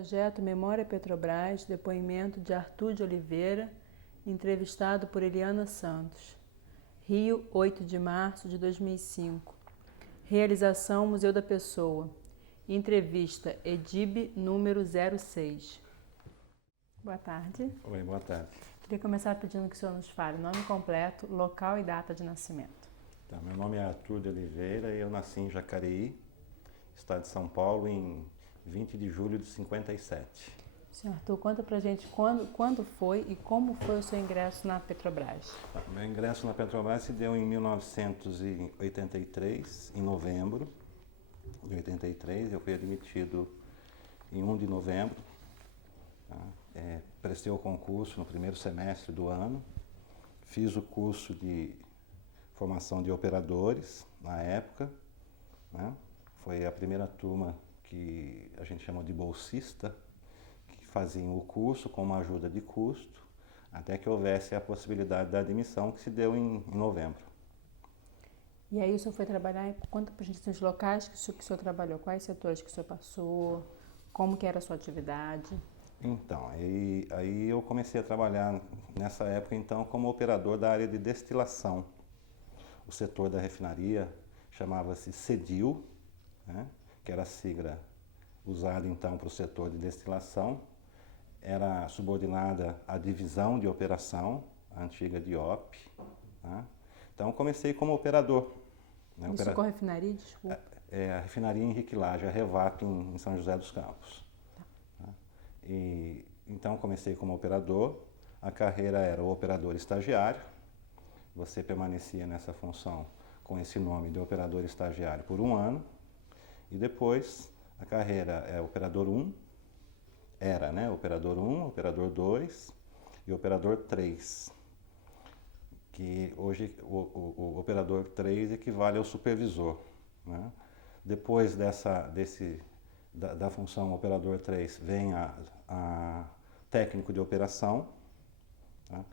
Projeto Memória Petrobras, depoimento de Arthur de Oliveira, entrevistado por Eliana Santos. Rio, 8 de março de 2005. Realização Museu da Pessoa. Entrevista EDIB número 06. Boa tarde. Oi, boa tarde. Queria começar pedindo que o senhor nos fale nome completo, local e data de nascimento. Tá, meu nome é Arthur de Oliveira e eu nasci em Jacareí, estado de São Paulo, em 20 de julho de 57. Senhor Arthur, conta pra gente quando foi e como foi o seu ingresso na Petrobras. Meu ingresso na Petrobras se deu em 1983, em novembro de 83. Eu fui admitido em 1 de novembro. Tá? Prestei o concurso no primeiro semestre do ano. Fiz o curso de formação de operadores na época. Né? Foi a primeira turma que a gente chama de bolsista, que faziam o curso com uma ajuda de custo, até que houvesse a possibilidade da admissão, que se deu em novembro. E aí o senhor foi trabalhar, conta pra gente os locais que o senhor trabalhou, quais setores que o senhor passou, como que era a sua atividade? Então, aí eu comecei a trabalhar nessa época então como operador da área de destilação. O setor da refinaria chamava-se CEDIL, né, que era a sigla usada então para o setor de destilação. Era subordinada à divisão de operação, a antiga DIOP. Né? Então comecei como operador. Né? Isso com a refinaria, desculpa? A refinaria Henrique Lage, a Revap em São José dos Campos. Tá. E, então comecei como operador, a carreira era o operador estagiário. Você permanecia nessa função com esse nome de operador estagiário por 1 ano. E depois a carreira é operador 1, era, né? Operador 1, operador 2 e operador 3. Que hoje o operador 3 equivale ao supervisor. Né? Depois da função operador 3 vem a técnico de operação. Tá?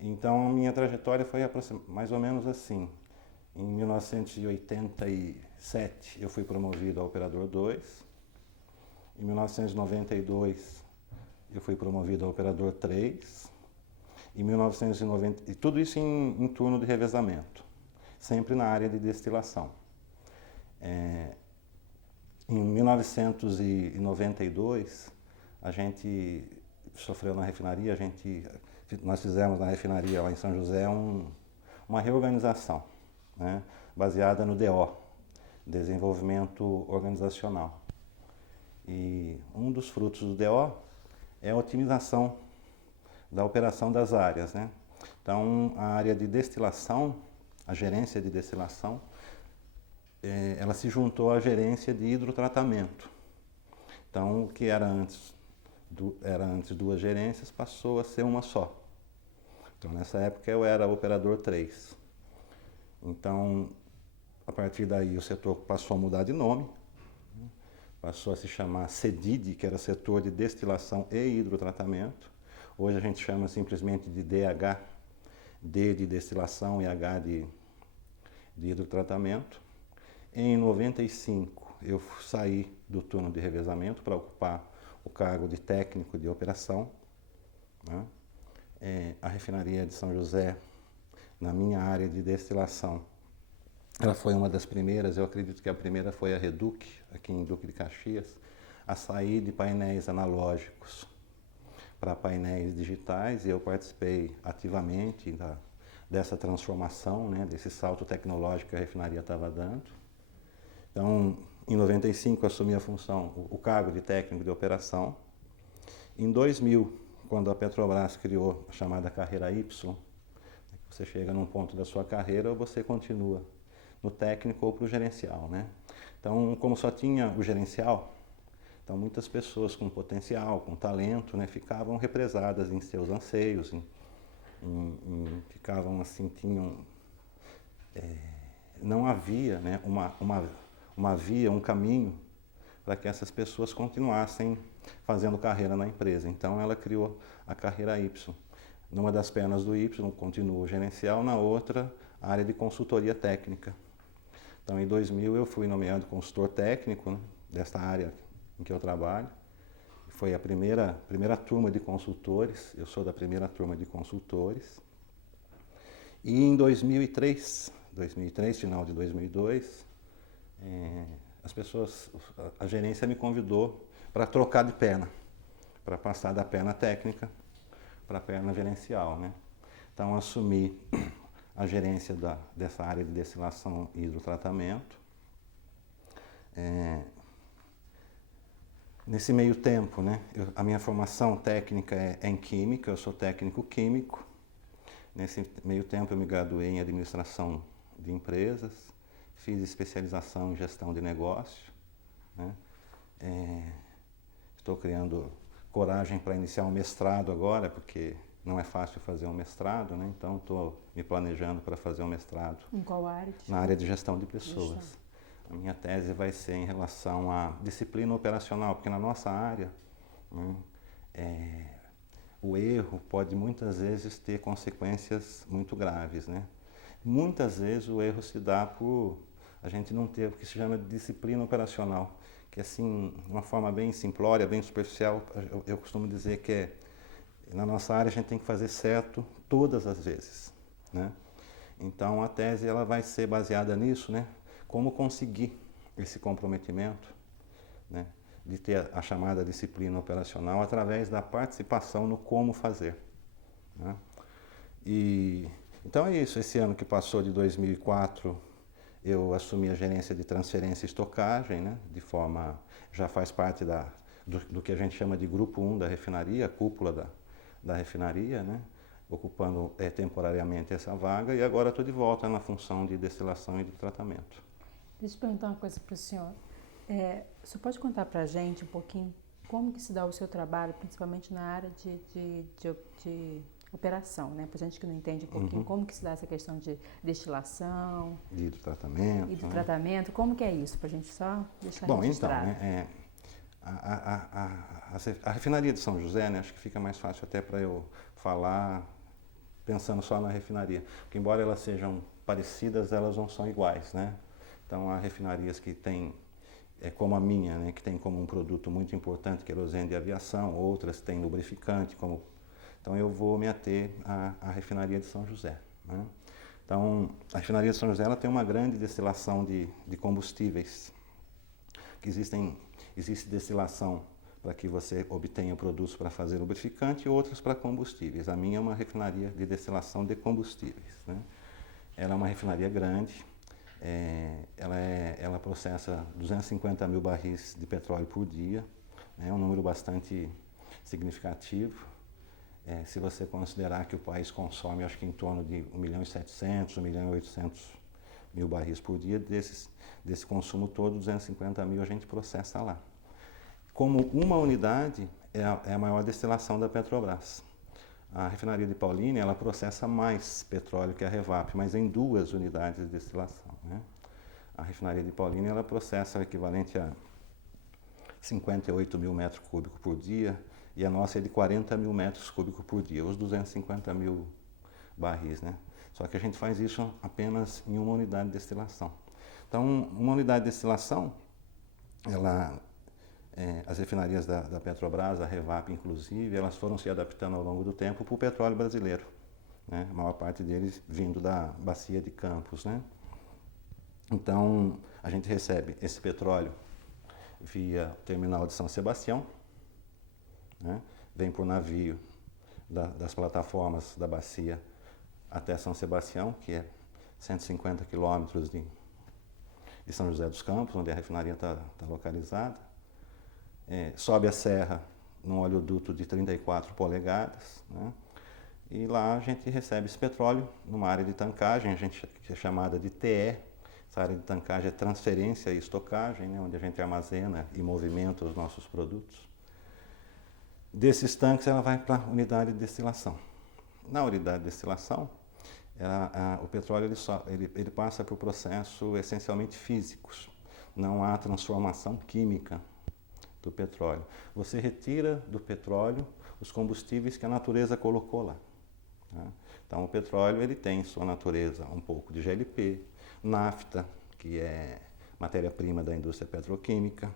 Então minha trajetória foi mais ou menos assim. Em 1987 eu fui promovido a operador 2. Em 1992 eu fui promovido a operador 3. Em 1990, e tudo isso em turno de revezamento, sempre na área de destilação. Em 1992 a gente sofreu na refinaria, nós fizemos na refinaria lá em São José uma reorganização, né, baseada no DO, Desenvolvimento Organizacional. E um dos frutos do DO é a otimização da operação das áreas. Né? Então, a área de destilação, a gerência de destilação, ela se juntou à gerência de hidrotratamento. Então, o que era antes 2 gerências passou a ser uma só. Então, nessa época eu era operador 3. Então, a partir daí o setor passou a mudar de nome, passou a se chamar CEDID, que era setor de destilação e hidrotratamento. Hoje a gente chama simplesmente de DH, D de destilação e H de hidrotratamento. Em 95 eu saí do turno de revezamento para ocupar o cargo de técnico de operação. Né? A refinaria de São José, na minha área de destilação, ela foi uma das primeiras, eu acredito que a primeira foi a Reduc, aqui em Duque de Caxias, a sair de painéis analógicos para painéis digitais, e eu participei ativamente dessa transformação, né, desse salto tecnológico que a refinaria estava dando. Então, em 95 eu assumi a função, o cargo de técnico de operação. Em 2000, quando a Petrobras criou a chamada carreira Y, você chega num ponto da sua carreira ou você continua no técnico ou para o gerencial. Né? Então, como só tinha o gerencial, então muitas pessoas com potencial, com talento, né, ficavam represadas em seus anseios, ficavam assim, não havia, né, uma via, um caminho para que essas pessoas continuassem fazendo carreira na empresa. Então ela criou a carreira Y. Numa das pernas do Y continua o gerencial, na outra a área de consultoria técnica. Então em 2000 eu fui nomeado consultor técnico, né, dessa área em que eu trabalho. foi a primeira turma de consultores, eu sou da primeira turma de consultores. E em 2003, final de 2002, a gerência me convidou para trocar de perna, para passar da perna técnica para a perna gerencial, né? Então assumi a gerência dessa área de destilação e hidrotratamento. Nesse meio tempo, né, a minha formação técnica é em química, eu sou técnico químico. Nesse meio tempo eu me graduei em administração de empresas, fiz especialização em gestão de negócio, né? Estou criando coragem para iniciar um mestrado agora, porque não é fácil fazer um mestrado, né? Então estou me planejando para fazer um mestrado. Em qual área? Na área de gestão de pessoas. A minha tese vai ser em relação à disciplina operacional, porque na nossa área, né, o erro pode muitas vezes ter consequências muito graves, né? Muitas vezes o erro se dá por a gente não ter o que se chama de disciplina operacional, que assim, de uma forma bem simplória, bem superficial, eu costumo dizer que na nossa área a gente tem que fazer certo todas as vezes, né? Então a tese ela vai ser baseada nisso, né? Como conseguir esse comprometimento, né, de ter a chamada disciplina operacional através da participação no como fazer, né? E então é isso. Esse ano que passou, de 2004, eu assumi a gerência de transferência e estocagem, né, de forma, já faz parte do que a gente chama de grupo 1 da refinaria, a cúpula da refinaria, né, ocupando temporariamente essa vaga, e agora estou de volta na função de destilação e de tratamento. Deixa eu perguntar uma coisa para o senhor. O senhor pode contar para a gente um pouquinho como que se dá o seu trabalho, principalmente na área de operação, né? Para a gente que não entende um pouquinho, como que se dá essa questão de destilação, de hidrotratamento. Hidrotratamento, né? Como que é isso? Para a gente só deixar Bom, registrado. Então, né, a refinaria de São José, né, acho que fica mais fácil até para eu falar pensando só na refinaria, porque embora elas sejam parecidas, elas não são iguais, né? Então, há refinarias que têm, como a minha, né, que tem como um produto muito importante querosene de aviação, outras têm lubrificante, então eu vou me ater à refinaria de São José, né? Então, a refinaria de São José ela tem uma grande destilação de combustíveis, que existe destilação para que você obtenha produtos para fazer lubrificante e outros para combustíveis. A minha é uma refinaria de destilação de combustíveis, né? Ela é uma refinaria grande. Ela processa 250 mil barris de petróleo por dia, né? Um número bastante significativo. Se você considerar que o país consome, acho que em torno de 1.700.000, 1.800.000 barris por dia, desse consumo todo, 250 mil a gente processa lá. Como uma unidade, é a maior destilação da Petrobras. A refinaria de Paulínia, ela processa mais petróleo que a Revap, mas em 2 unidades de destilação, né? A refinaria de Paulínia, ela processa o equivalente a 58 mil metros cúbicos por dia, e a nossa é de 40 mil metros cúbicos por dia, os 250 mil barris, né? Só que a gente faz isso apenas em uma unidade de destilação. Então, uma unidade de destilação, as refinarias da Petrobras, a Revap inclusive, elas foram se adaptando ao longo do tempo para o petróleo brasileiro, né? A maior parte deles vindo da bacia de Campos, né? Então, a gente recebe esse petróleo via terminal de São Sebastião, né? Vem por navio das plataformas da bacia até São Sebastião, que é 150 quilômetros de São José dos Campos, onde a refinaria está localizada. Sobe a serra num oleoduto de 34 polegadas, né? E lá a gente recebe esse petróleo numa área de tancagem, que é chamada de TE. Essa área de tancagem é transferência e estocagem, né? Onde a gente armazena e movimenta os nossos produtos. Desses tanques ela vai para a unidade de destilação. Na unidade de destilação, o petróleo ele passa por processos essencialmente físicos. Não há transformação química do petróleo. Você retira do petróleo os combustíveis que a natureza colocou lá, né? Então o petróleo ele tem em sua natureza um pouco de GLP, nafta, que é matéria-prima da indústria petroquímica,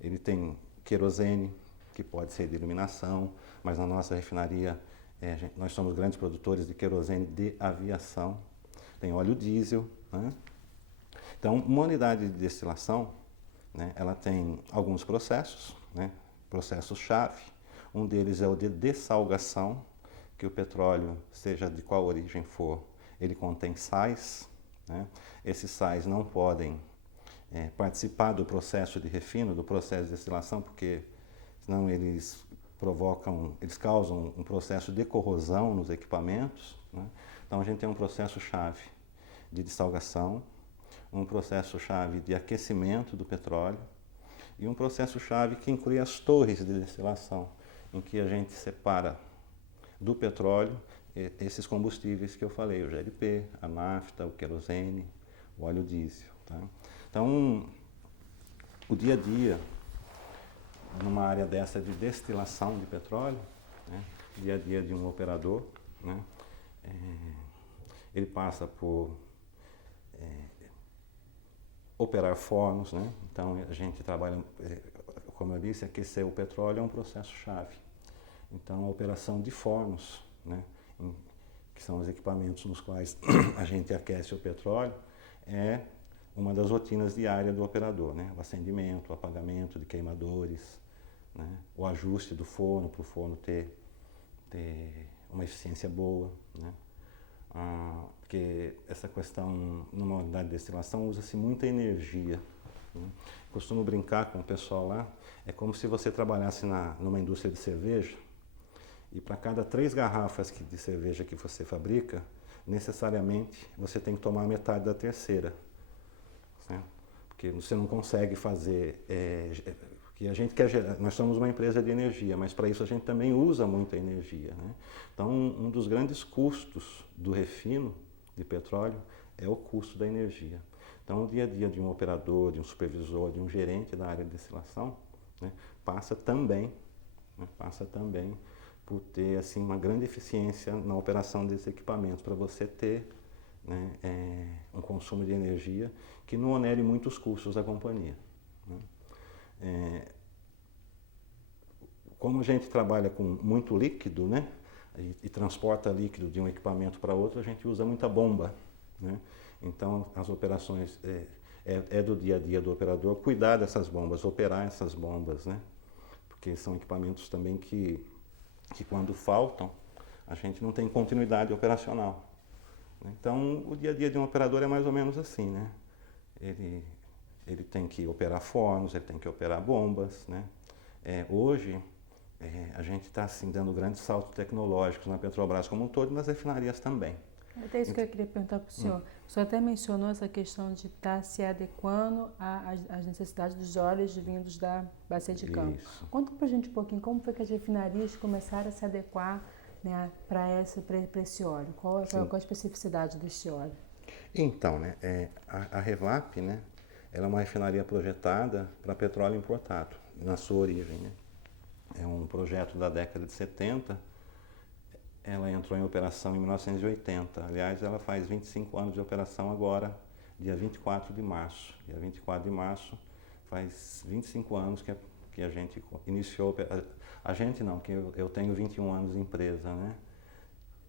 ele tem querosene, que pode ser de iluminação, mas na nossa refinaria nós somos grandes produtores de querosene de aviação, tem óleo diesel, né? Então, uma unidade de destilação, né, ela tem alguns processos, né, processos-chave. Um deles é o de dessalgação, que o petróleo, seja de qual origem for, ele contém sais, né? Esses sais não podem participar do processo de refino, do processo de destilação, porque senão eles causam um processo de corrosão nos equipamentos, né? Então a gente tem um processo-chave de dessalgação, um processo-chave de aquecimento do petróleo e um processo-chave que inclui as torres de destilação, em que a gente separa do petróleo esses combustíveis que eu falei, o GLP, a nafta, o querosene, o óleo diesel. Tá? Então, o dia a dia, numa área dessa de destilação de petróleo, né, dia a dia de um operador, né, ele passa por operar fornos, né? Então a gente trabalha, como eu disse, aquecer o petróleo é um processo-chave. Então a operação de fornos, né, que são os equipamentos nos quais a gente aquece o petróleo, é uma das rotinas diárias do operador, né? O acendimento, o apagamento de queimadores, né? O ajuste do forno para o forno ter uma eficiência boa, né? Porque essa questão, numa unidade de destilação, usa-se muita energia. Né? Costumo brincar com o pessoal lá, é como se você trabalhasse numa indústria de cerveja e para cada 3 garrafas de cerveja que você fabrica, necessariamente você tem que tomar metade da terceira. Certo? Porque você não consegue fazer... que a gente quer gerar, nós somos uma empresa de energia, mas para isso a gente também usa muita energia. Né? Então, um dos grandes custos do refino de petróleo é o custo da energia. Então, o dia a dia de um operador, de um supervisor, de um gerente da área de destilação, né, passa também por ter assim, uma grande eficiência na operação desses equipamentos, para você ter, né, um consumo de energia que não onere muito os custos da companhia. Né? Como a gente trabalha com muito líquido, né, e transporta líquido de um equipamento para outro, a gente usa muita bomba. Né? Então, as operações do dia a dia do operador cuidar dessas bombas, operar essas bombas, né? Porque são equipamentos também que quando faltam, a gente não tem continuidade operacional. Então, o dia a dia de um operador é mais ou menos assim, né? Ele tem que operar fornos, ele tem que operar bombas, né? Hoje, a gente está assim, dando grandes saltos tecnológicos na Petrobras como um todo e nas refinarias também. Até isso que eu queria perguntar para o senhor. O senhor até mencionou essa questão de estar se adequando às necessidades dos óleos vindos da Bacia de Campos. Isso. Conta para a gente um pouquinho como foi que as refinarias começaram a se adequar, né, para esse óleo. Qual a especificidade desse óleo? Então, né, a Revap, né, ela é uma refinaria projetada para petróleo importado, na sua origem. Né? É um projeto da década de 70, ela entrou em operação em 1980. Aliás, ela faz 25 anos de operação agora, dia 24 de março. Dia 24 de março faz 25 anos que a gente iniciou, a gente não, que eu tenho 21 anos de empresa, né?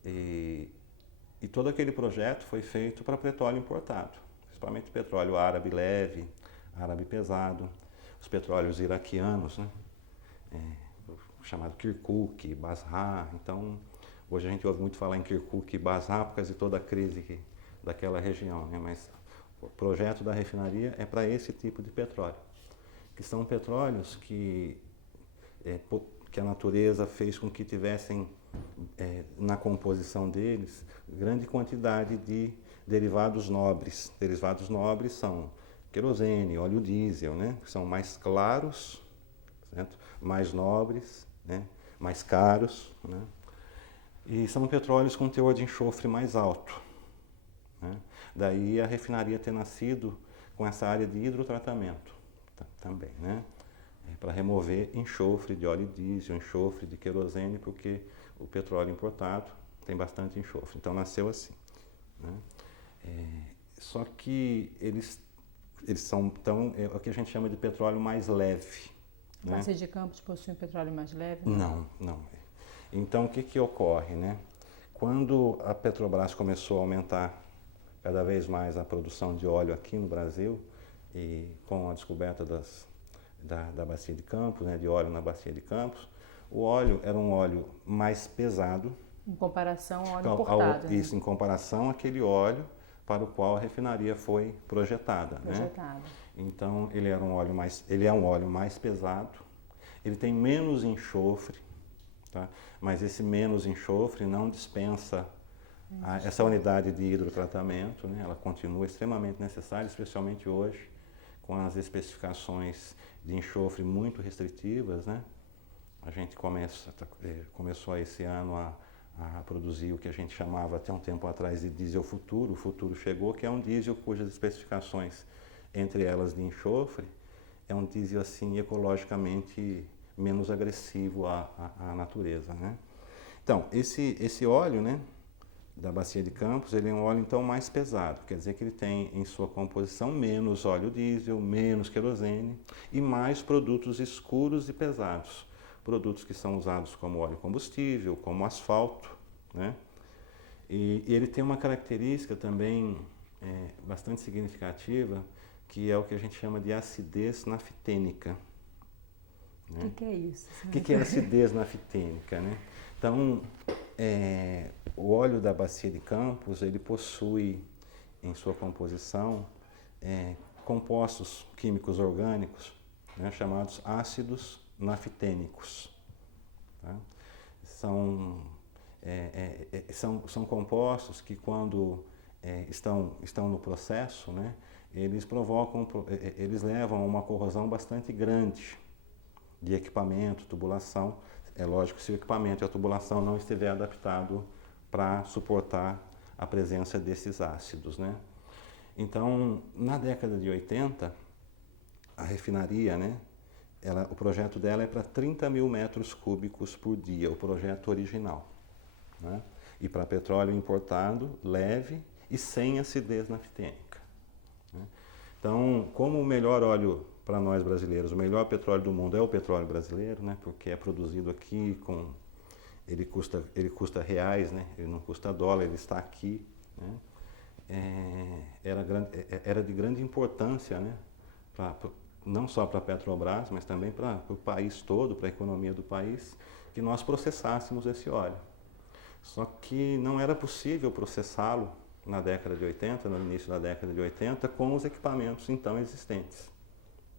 E todo aquele projeto foi feito para petróleo importado, principalmente petróleo árabe leve, árabe pesado, os petróleos iraquianos, né? Chamado Kirkuk, Basra. Então, hoje a gente ouve muito falar em Kirkuk e Basra por causa de toda a crise daquela região, né? Mas o projeto da refinaria é para esse tipo de petróleo, que são petróleos que a natureza fez com que tivessem na composição deles grande quantidade de derivados nobres. Derivados nobres são querosene, óleo diesel, né? Que são mais claros, certo? Mais nobres, né? Mais caros, né? E são petróleos com teor de enxofre mais alto. Né? Daí a refinaria ter nascido com essa área de hidrotratamento também, né? Para remover enxofre de óleo diesel, enxofre de querosene, porque o petróleo importado tem bastante enxofre. Então nasceu assim. Né? Só que eles são o que a gente chama de petróleo mais leve. A Bacia de Campos possui um petróleo mais leve? Não, não. Então, o que ocorre, né? Quando a Petrobras começou a aumentar cada vez mais a produção de óleo aqui no Brasil, e com a descoberta da Bacia de Campos, né, de óleo na Bacia de Campos, o óleo era um óleo mais pesado. Em comparação ao óleo importado, né? Isso, em comparação àquele óleo para o qual a refinaria foi projetada. Né? Então, ele é um óleo mais pesado, ele tem menos enxofre, tá? Mas esse menos enxofre não dispensa essa unidade de hidrotratamento, né? Ela continua extremamente necessária, especialmente hoje, com as especificações de enxofre muito restritivas, né? A gente começou esse ano a produzir o que a gente chamava até um tempo atrás de diesel futuro. O futuro chegou, que é um diesel cujas especificações, entre elas de enxofre, é um diesel assim ecologicamente menos agressivo à natureza, né? Então, esse óleo, né, da Bacia de Campos, ele é um óleo então mais pesado, quer dizer que ele tem em sua composição menos óleo diesel, menos querosene e mais produtos escuros e pesados. Produtos que são usados como óleo combustível, como asfalto, né? E ele tem uma característica também bastante significativa, que é o que a gente chama de acidez naftênica. O que é isso? O que é acidez naftênica, né? Então, o óleo da Bacia de Campos, ele possui em sua composição compostos químicos orgânicos, né, chamados ácidos naftênicos. Tá? São compostos que, quando estão no processo, né, eles levam a uma corrosão bastante grande de equipamento, tubulação. É lógico, se o equipamento e a tubulação não estiver adaptado para suportar a presença desses ácidos, né? Então, na década de 80, a refinaria, né, o projeto dela é para 30 mil metros cúbicos por dia, o projeto original, né? E para petróleo importado, leve e sem acidez naftênica, né? Então, como o melhor óleo para nós brasileiros, o melhor petróleo do mundo é o petróleo brasileiro, né? Porque é produzido aqui, ele custa reais, né? Ele não custa dólar, ele está aqui, né? Era de grande importância, né? Não só para a Petrobras, mas também para o país todo, para a economia do país, que nós processássemos esse óleo. Só que não era possível processá-lo na década de 80, no início da década de 80, com os equipamentos então existentes,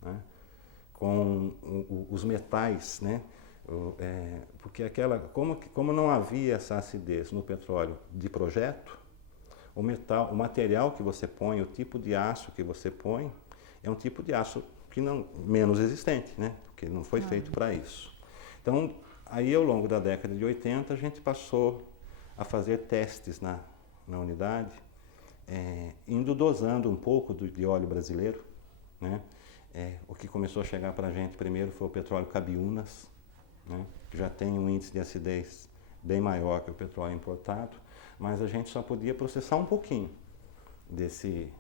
né? Com os metais, né? Porque como não havia essa acidez no petróleo de projeto, o material que você põe, o tipo de aço que você põe, é um tipo de aço que menos existente, né? Porque não foi feito para isso. Então, aí ao longo da década de 80, a gente passou a fazer testes na unidade, indo dosando um pouco de óleo brasileiro, né? O que começou a chegar para a gente primeiro foi o petróleo Cabiúnas, né? Que já tem um índice de acidez bem maior que o petróleo importado, mas a gente só podia processar um pouquinho desse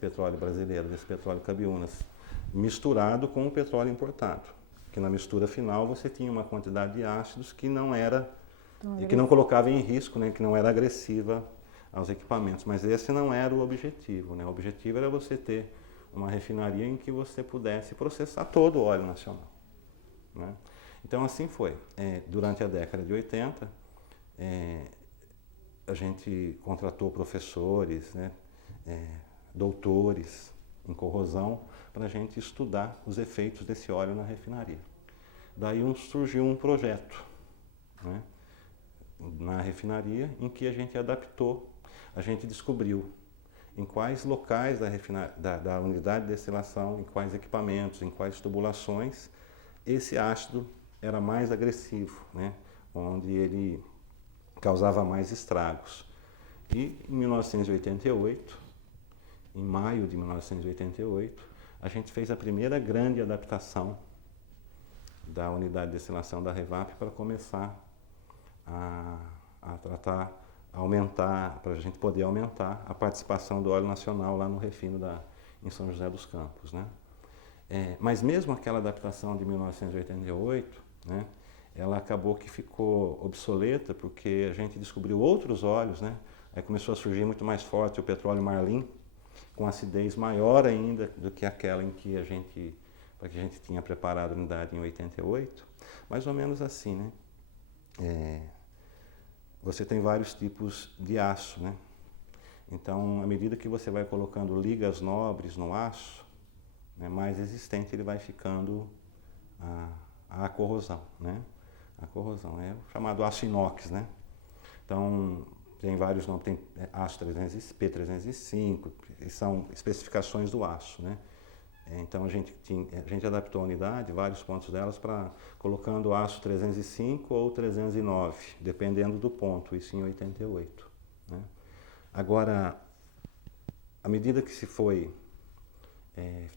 petróleo brasileiro, desse petróleo Cabiúnas, misturado com o petróleo importado, que na mistura final você tinha uma quantidade de ácidos que não colocava em risco, né, que não era agressiva aos equipamentos, mas esse não era o objetivo, né? O objetivo era você ter uma refinaria em que você pudesse processar todo o óleo nacional, né? Então assim foi. Durante a década de 80, a gente contratou professores, né, doutores em corrosão, para a gente estudar os efeitos desse óleo na refinaria. Daí surgiu um projeto, né, na refinaria, em que a gente descobriu em quais locais da unidade de destilação, em quais equipamentos, em quais tubulações, esse ácido era mais agressivo, né, onde ele causava mais estragos. E em 1988, em maio de 1988, a gente fez a primeira grande adaptação da unidade de destilação da Revap para começar a aumentar, para a gente poder aumentar a participação do óleo nacional lá no refino em São José dos Campos, né? Mas mesmo aquela adaptação de 1988, né, ela acabou que ficou obsoleta porque a gente descobriu outros óleos, né? Aí começou a surgir muito mais forte o petróleo Marlim, com acidez maior ainda do que aquela para que a gente tinha preparado a unidade em 88. Mais ou menos assim, né? Você tem vários tipos de aço, né? Então, à medida que você vai colocando ligas nobres no aço, né, mais resistente ele vai ficando à corrosão, né? A corrosão é o chamado aço inox, né? Então, tem vários nomes, tem aço P305, são especificações do aço, né? Então a gente adaptou a unidade, vários pontos delas, para colocando aço 305 ou 309, dependendo do ponto, isso em 88. Né? Agora, à medida que se foi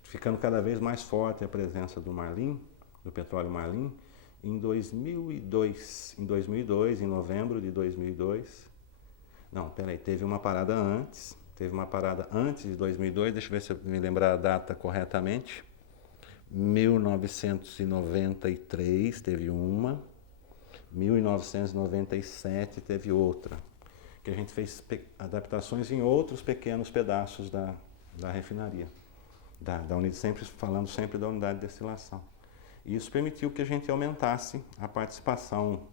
ficando cada vez mais forte a presença do Marlim, do petróleo Marlim, em 2002, em novembro de 2002, não, peraí, teve uma parada antes de 2002, deixa eu ver se eu me lembrar a data corretamente, 1993 teve uma, 1997 teve outra, que a gente fez adaptações em outros pequenos pedaços da refinaria, falando sempre da unidade de destilação. E isso permitiu que a gente aumentasse a participação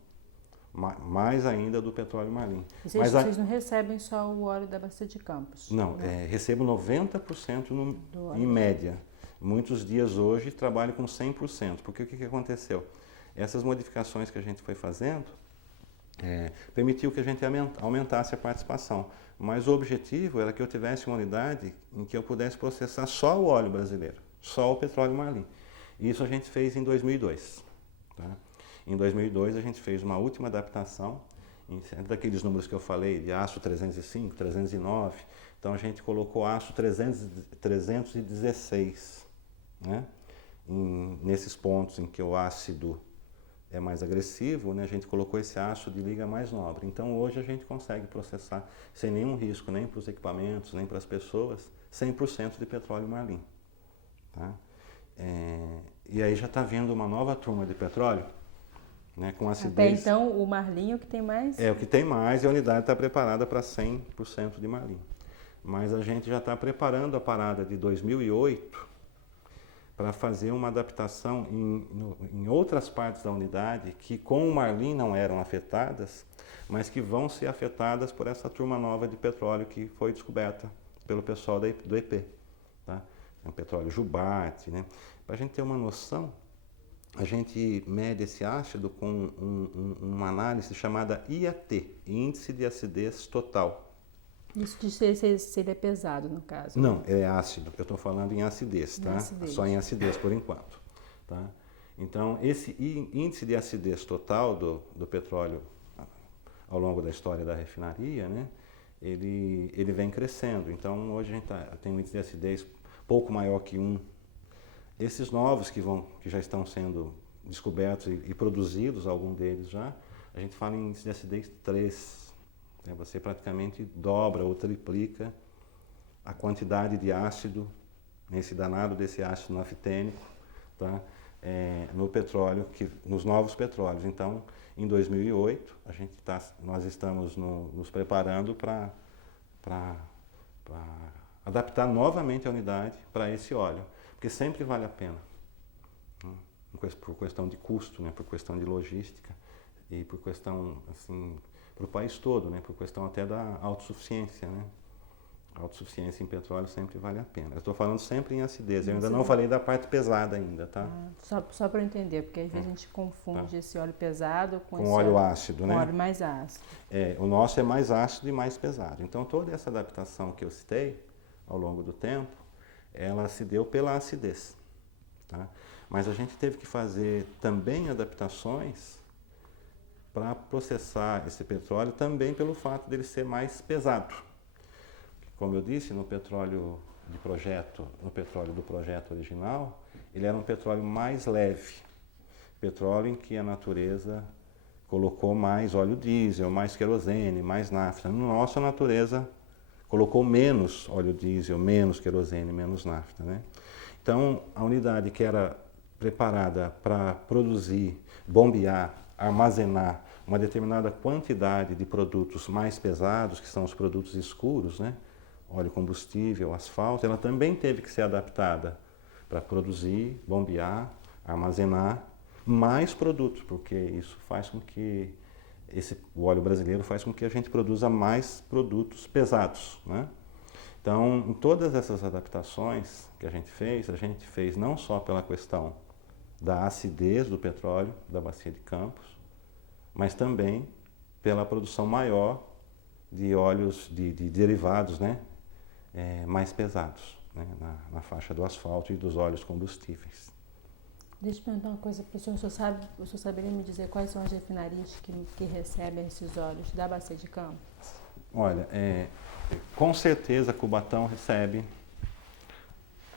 mais ainda do petróleo Marlim. Vocês não recebem só o óleo da Bacia de Campos? Não, recebo 90% em média. Muitos dias hoje trabalho com 100%, porque o que aconteceu? Essas modificações que a gente foi fazendo permitiu que a gente aumentasse a participação. Mas o objetivo era que eu tivesse uma unidade em que eu pudesse processar só o óleo brasileiro, só o petróleo Marlim. Isso a gente fez em 2002. Tá? Em 2002 a gente fez uma última adaptação, daqueles números que eu falei, de aço 305, 309, então a gente colocou aço 316, né? Nesses pontos em que o ácido é mais agressivo, né? A gente colocou esse aço de liga mais nobre. Então hoje a gente consegue processar sem nenhum risco, nem para os equipamentos, nem para as pessoas, 100% de petróleo Marlim. Tá? E aí já está vindo uma nova turma de petróleo, né, com acidez. Até então o Marlim é o que tem mais? É o que tem mais e a unidade está preparada para 100% de Marlim. Mas a gente já está preparando a parada de 2008 para fazer uma adaptação em outras partes da unidade que com o Marlim não eram afetadas, mas que vão ser afetadas por essa turma nova de petróleo que foi descoberta pelo pessoal do EP. Tá? É um petróleo Jubarte, né? Para a gente ter uma noção, a gente mede esse ácido com uma análise chamada IAT, Índice de Acidez Total. Isso de se ele é pesado, no caso? Não, é ácido. Eu estou falando em acidez, tá? Acidez. Só em acidez por enquanto. Tá? Então, esse índice de acidez total do petróleo ao longo da história da refinaria, né? Ele vem crescendo. Então, hoje a gente tem um índice de acidez pouco maior que 1. Esses novos que já estão sendo descobertos e produzidos, algum deles já, a gente fala em índice de acidez 3. Né? Você praticamente dobra ou triplica a quantidade de ácido, esse danado desse ácido naftênico, tá? No petróleo, nos novos petróleos. Então, em 2008, nós estamos nos preparando para adaptar novamente a unidade para esse óleo. Porque sempre vale a pena, né? Por questão de custo, né? Por questão de logística e por questão, assim, para o país todo, né? Por questão até da autossuficiência, né? A autossuficiência em petróleo sempre vale a pena. Eu estou falando sempre em acidez, eu ainda não falei da parte pesada ainda, tá? Só para eu entender, porque às vezes a gente confunde esse óleo pesado com esse óleo ácido, né? Com óleo mais ácido. O nosso é mais ácido e mais pesado. Então toda essa adaptação que eu citei ao longo do tempo, ela se deu pela acidez. Tá? Mas a gente teve que fazer também adaptações para processar esse petróleo também pelo fato dele ser mais pesado. Como eu disse, no petróleo do projeto original, ele era um petróleo mais leve. Petróleo em que a natureza colocou mais óleo diesel, mais querosene, mais nafta. No nosso, a natureza colocou menos óleo diesel, menos querosene, menos nafta, né? Então, a unidade que era preparada para produzir, bombear, armazenar uma determinada quantidade de produtos mais pesados, que são os produtos escuros, né? Óleo combustível, asfalto, ela também teve que ser adaptada para produzir, bombear, armazenar mais produtos, porque isso faz com que o óleo brasileiro faz com que a gente produza mais produtos pesados, né? Então, em todas essas adaptações que a gente fez não só pela questão da acidez do petróleo da Bacia de Campos, mas também pela produção maior de óleos, de derivados, né? Mais pesados, né? Na faixa do asfalto e dos óleos combustíveis. Deixa eu perguntar uma coisa para o senhor. O senhor saberia me dizer quais são as refinarias que recebem esses óleos da Bacia de Campos? Olha, com certeza Cubatão recebe,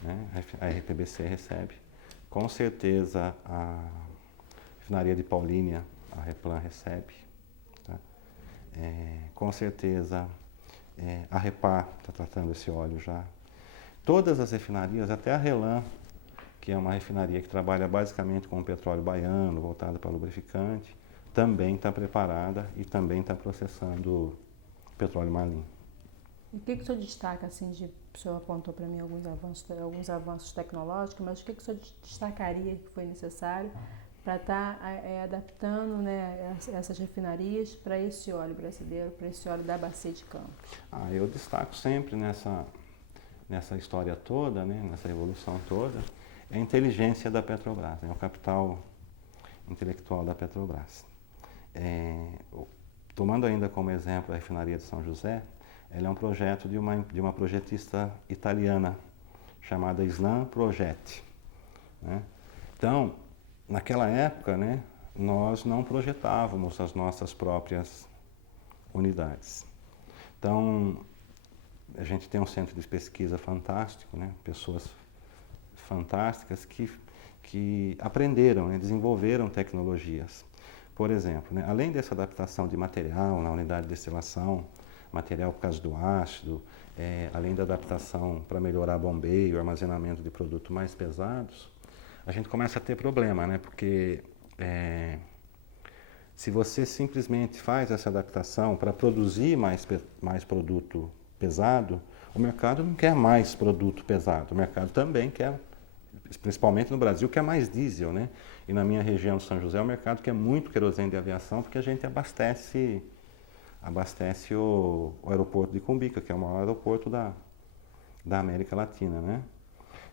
né? A RPBC recebe. Com certeza a refinaria de Paulínia, a Replan recebe. Tá? Com certeza a Repar está tratando esse óleo já. Todas as refinarias, até a Relan, que é uma refinaria que trabalha basicamente com o petróleo baiano, voltada para lubrificante, também está preparada e também está processando petróleo marinho. E o que o senhor destaca, assim, o senhor apontou para mim alguns avanços tecnológicos, mas o que o senhor destacaria que foi necessário para estar adaptando, né, essas refinarias para esse óleo brasileiro, para esse óleo da Bacia de Campos? Eu destaco sempre nessa história toda, né, nessa evolução toda, a inteligência da Petrobras, né, o capital intelectual da Petrobras. Tomando ainda como exemplo a refinaria de São José, ela é um projeto de uma projetista italiana chamada Snam Progetti, né? Então, naquela época, né, nós não projetávamos as nossas próprias unidades. Então, a gente tem um centro de pesquisa fantástico, né, pessoas fantásticas que aprenderam, né, desenvolveram tecnologias. Por exemplo, né, além dessa adaptação de material na unidade de destilação, material por causa do ácido, além da adaptação para melhorar bombeio, armazenamento de produtos mais pesados, a gente começa a ter problema, né? Porque se você simplesmente faz essa adaptação para produzir mais produto pesado, o mercado não quer mais produto pesado, o mercado também quer, principalmente no Brasil, quer mais diesel, né? E na minha região de São José, o mercado quer muito querosene de aviação, porque a gente abastece o aeroporto de Cumbica, que é o maior aeroporto da América Latina, né?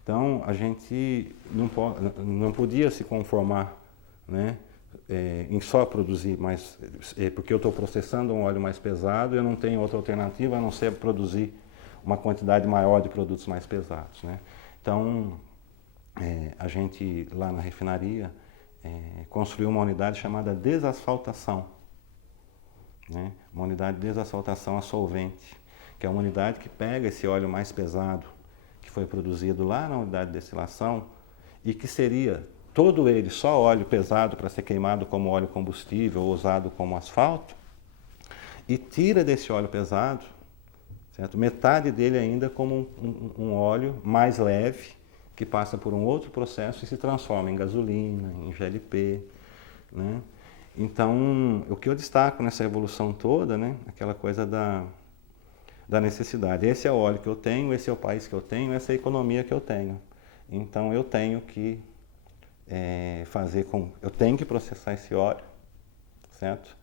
Então, a gente não podia se conformar, né, em só produzir mais, porque eu estou processando um óleo mais pesado, eu não tenho outra alternativa a não ser produzir uma quantidade maior de produtos mais pesados, né? Então, a gente lá na refinaria construiu uma unidade chamada desasfaltação, né? Uma unidade de desasfaltação a solvente, que é uma unidade que pega esse óleo mais pesado que foi produzido lá na unidade de destilação e que seria todo ele só óleo pesado para ser queimado como óleo combustível ou usado como asfalto, e tira desse óleo pesado, certo? Metade dele ainda como um óleo mais leve que passa por um outro processo e se transforma em gasolina, em GLP, né? Então, o que eu destaco nessa evolução toda, né, aquela coisa da necessidade. Esse é o óleo que eu tenho, esse é o país que eu tenho, essa é a economia que eu tenho. Então, eu tenho que eu tenho que processar esse óleo, certo?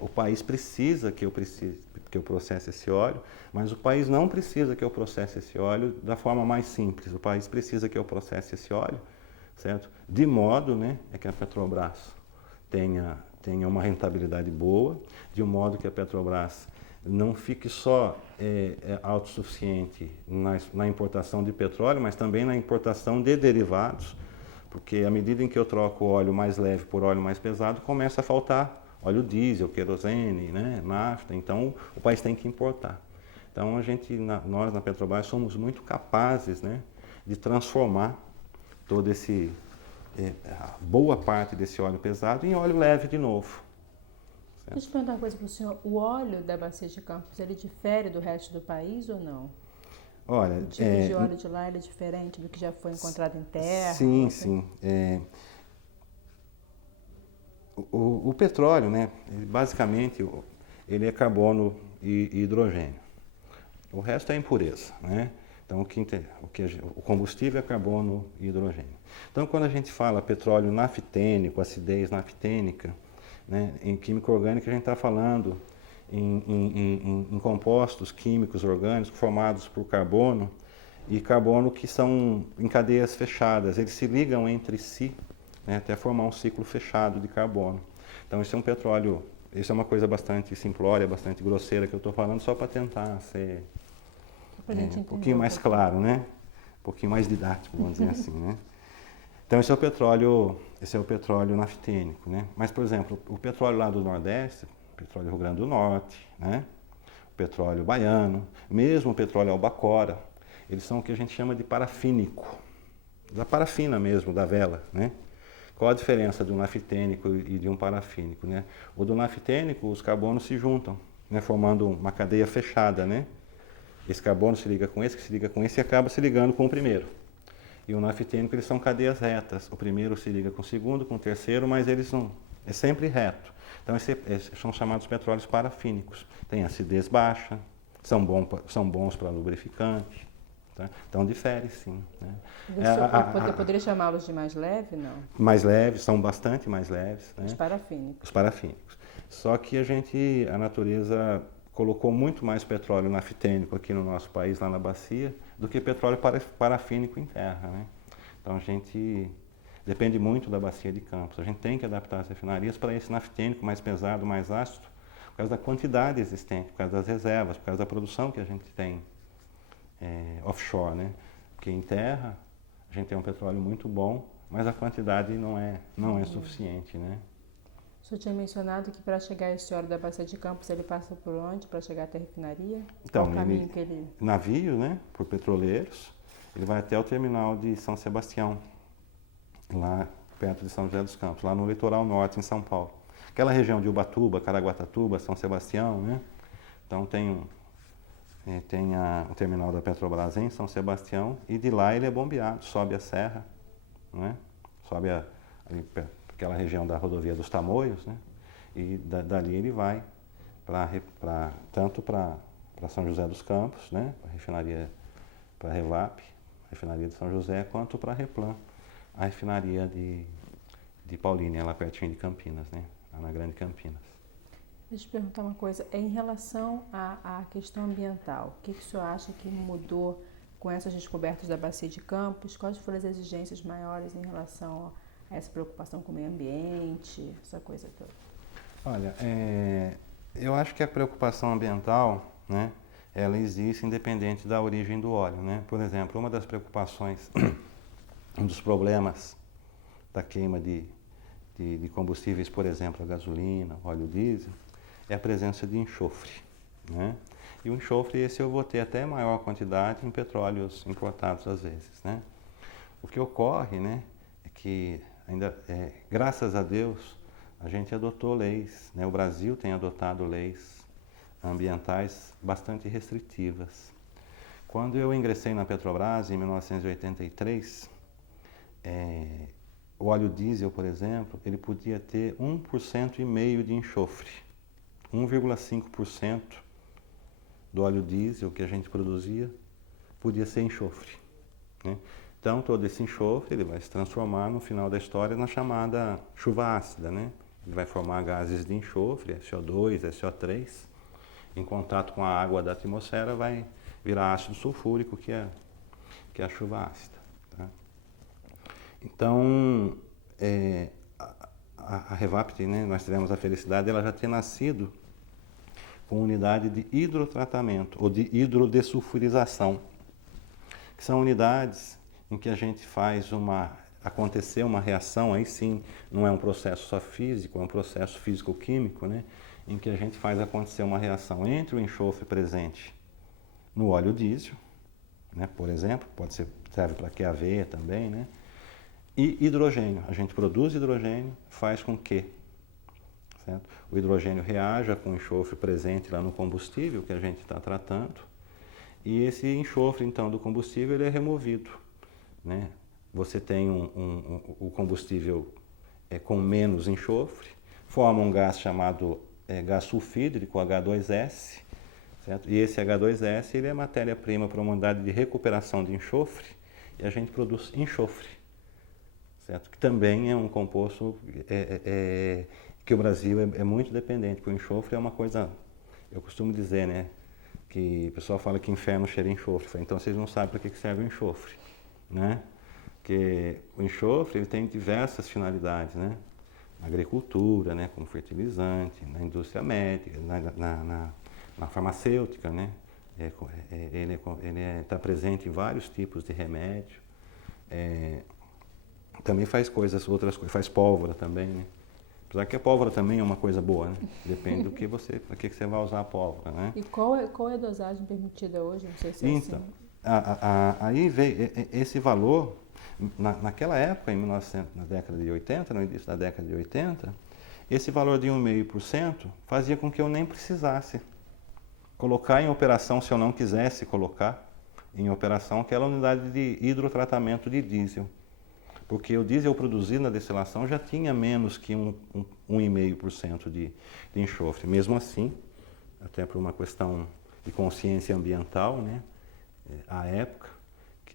O país precisa que eu processe esse óleo, mas o país não precisa que eu processe esse óleo da forma mais simples. O país precisa que eu processe esse óleo, certo? De modo, né, que a Petrobras tenha uma rentabilidade boa, de um modo que a Petrobras não fique só autossuficiente na importação de petróleo, mas também na importação de derivados, porque à medida em que eu troco o óleo mais leve por óleo mais pesado, começa a faltar óleo diesel, querosene, né, nafta, então o país tem que importar. Então nós na Petrobras somos muito capazes, né, de transformar todo boa parte desse óleo pesado em óleo leve de novo, Deixa eu perguntar uma coisa para o senhor. O óleo da Bacia de Campos, ele difere do resto do país ou não? Olha, O tipo de óleo de lá ele é diferente do que já foi encontrado em terra? sim, sim. O petróleo, né, basicamente, ele é carbono e hidrogênio. O resto é impureza, né? Então, o combustível é carbono e hidrogênio. Então, quando a gente fala petróleo naftênico, acidez naftênica, né, em química orgânica, a gente está falando em compostos químicos orgânicos formados por carbono e carbono que são em cadeias fechadas. Eles se ligam entre si, né, até formar um ciclo fechado de carbono. Então, esse é um petróleo, isso é uma coisa bastante simplória, bastante grosseira que eu estou falando, só para tentar ser um pouquinho mais claro, né? Um pouquinho mais didático, vamos dizer assim, né? Então, esse é o petróleo naftênico, né? Mas, por exemplo, o petróleo lá do Nordeste, o petróleo do Rio Grande do Norte, né? O petróleo baiano, mesmo o petróleo albacora, eles são o que a gente chama de parafínico, da parafina mesmo, da vela, né? Qual a diferença do naftênico e de um parafínico, né? O do naftênico, os carbonos se juntam, né? Formando uma cadeia fechada, né? Esse carbono se liga com esse, que se liga com esse e acaba se ligando com o primeiro. E o naftênico, eles são cadeias retas. O primeiro se liga com o segundo, com o terceiro, mas eles não... É sempre reto. Então, esses são chamados petróleos parafínicos. Tem acidez baixa, são bons para lubrificante. Tá? Então, difere, sim. Né? Eu poderia chamá-los de mais leve, não? Mais leves, são bastante mais leves. Né? Os parafínicos. Os parafínicos. Só que a natureza colocou muito mais petróleo naftênico aqui no nosso país, lá na bacia, do que petróleo parafínico em terra, né? Então a gente depende muito da bacia de Campos. A gente tem que adaptar as refinarias para esse naftênico mais pesado, mais ácido, por causa da quantidade existente, por causa das reservas, por causa da produção que a gente tem offshore, né? Porque em terra a gente tem um petróleo muito bom, mas a quantidade não é suficiente, né? O senhor tinha mencionado que para chegar a esse óleo da Bacia de Campos, ele passa por onde para chegar até a refinaria? Então, qual o caminho que ele... Navio, né, por petroleiros, ele vai até o terminal de São Sebastião, lá perto de São José dos Campos, lá no litoral norte, em São Paulo. Aquela região de Ubatuba, Caraguatatuba, São Sebastião, né? Então tem o terminal da Petrobras em São Sebastião e de lá ele é bombeado, sobe a serra, né? Sobe aquela região da rodovia dos Tamoios, né? E dali ele vai tanto para São José dos Campos, né? Para a refinaria, para a Revap, refinaria de São José, quanto para a Replan, a refinaria de Paulínia, lá pertinho de Campinas, né? Lá na Grande Campinas. Deixa eu te perguntar uma coisa, em relação à questão ambiental, o que o senhor acha que mudou com essas descobertas da Bacia de Campos? Quais foram as exigências maiores em relação a essa preocupação com o meio ambiente, essa coisa toda? Olha, eu acho que a preocupação ambiental, né, ela existe independente da origem do óleo, né? Por exemplo, uma das preocupações, um dos problemas da queima de combustíveis, por exemplo, a gasolina, óleo diesel, é a presença de enxofre, né? E o enxofre, esse eu vou ter até maior quantidade em petróleos importados às vezes, né? O que ocorre, né, é que graças a Deus, a gente adotou leis, né? O Brasil tem adotado leis ambientais bastante restritivas. Quando eu ingressei na Petrobras, em 1983, o óleo diesel, por exemplo, ele podia ter 1,5% de enxofre. 1,5% do óleo diesel que a gente produzia podia ser enxofre, né? Então, todo esse enxofre ele vai se transformar no final da história na chamada chuva ácida, né? Ele vai formar gases de enxofre, SO2, SO3, em contato com a água da atmosfera vai virar ácido sulfúrico, que é a chuva ácida. Tá? Então, a Revap, né, nós tivemos a felicidade de ela já ter nascido com unidade de hidrotratamento ou de hidrodesulfurização, que são unidades em que a gente faz acontecer uma reação, aí sim, não é um processo só físico, é um processo físico-químico, né, em que a gente faz acontecer uma reação entre o enxofre presente no óleo diesel, né, por exemplo, serve para QAV também, né, e hidrogênio. A gente produz hidrogênio, faz com que certo? O hidrogênio reaja com o enxofre presente lá no combustível que a gente está tratando, e esse enxofre, então, do combustível ele é removido, né? Você tem o combustível com menos enxofre, forma um gás chamado gás sulfídrico, H2S, certo? E esse H2S ele é matéria-prima para uma unidade de recuperação de enxofre, e a gente produz enxofre, certo? Que também é um composto que o Brasil é muito dependente, porque o enxofre é uma coisa, eu costumo dizer, né, que o pessoal fala que inferno cheira enxofre, então vocês não sabem para que serve o enxofre, né? Porque o enxofre ele tem diversas finalidades, né? Na agricultura, né, como fertilizante, na indústria médica, na farmacêutica, né? Ele está presente em vários tipos de remédio. Também faz outras coisas, faz pólvora também, né? Apesar que a pólvora também é uma coisa boa, né? Depende do que para que você vai usar a pólvora, né? E qual é a dosagem permitida hoje? Não sei se é então, assim. aí veio esse valor, naquela época, na década de 80, no início da década de 80, esse valor de 1,5% fazia com que eu nem precisasse colocar em operação, se eu não quisesse colocar em operação, aquela unidade de hidrotratamento de diesel. Porque o diesel produzido na destilação já tinha menos que 1,5% de enxofre. Mesmo assim, até por uma questão de consciência ambiental, né? À época,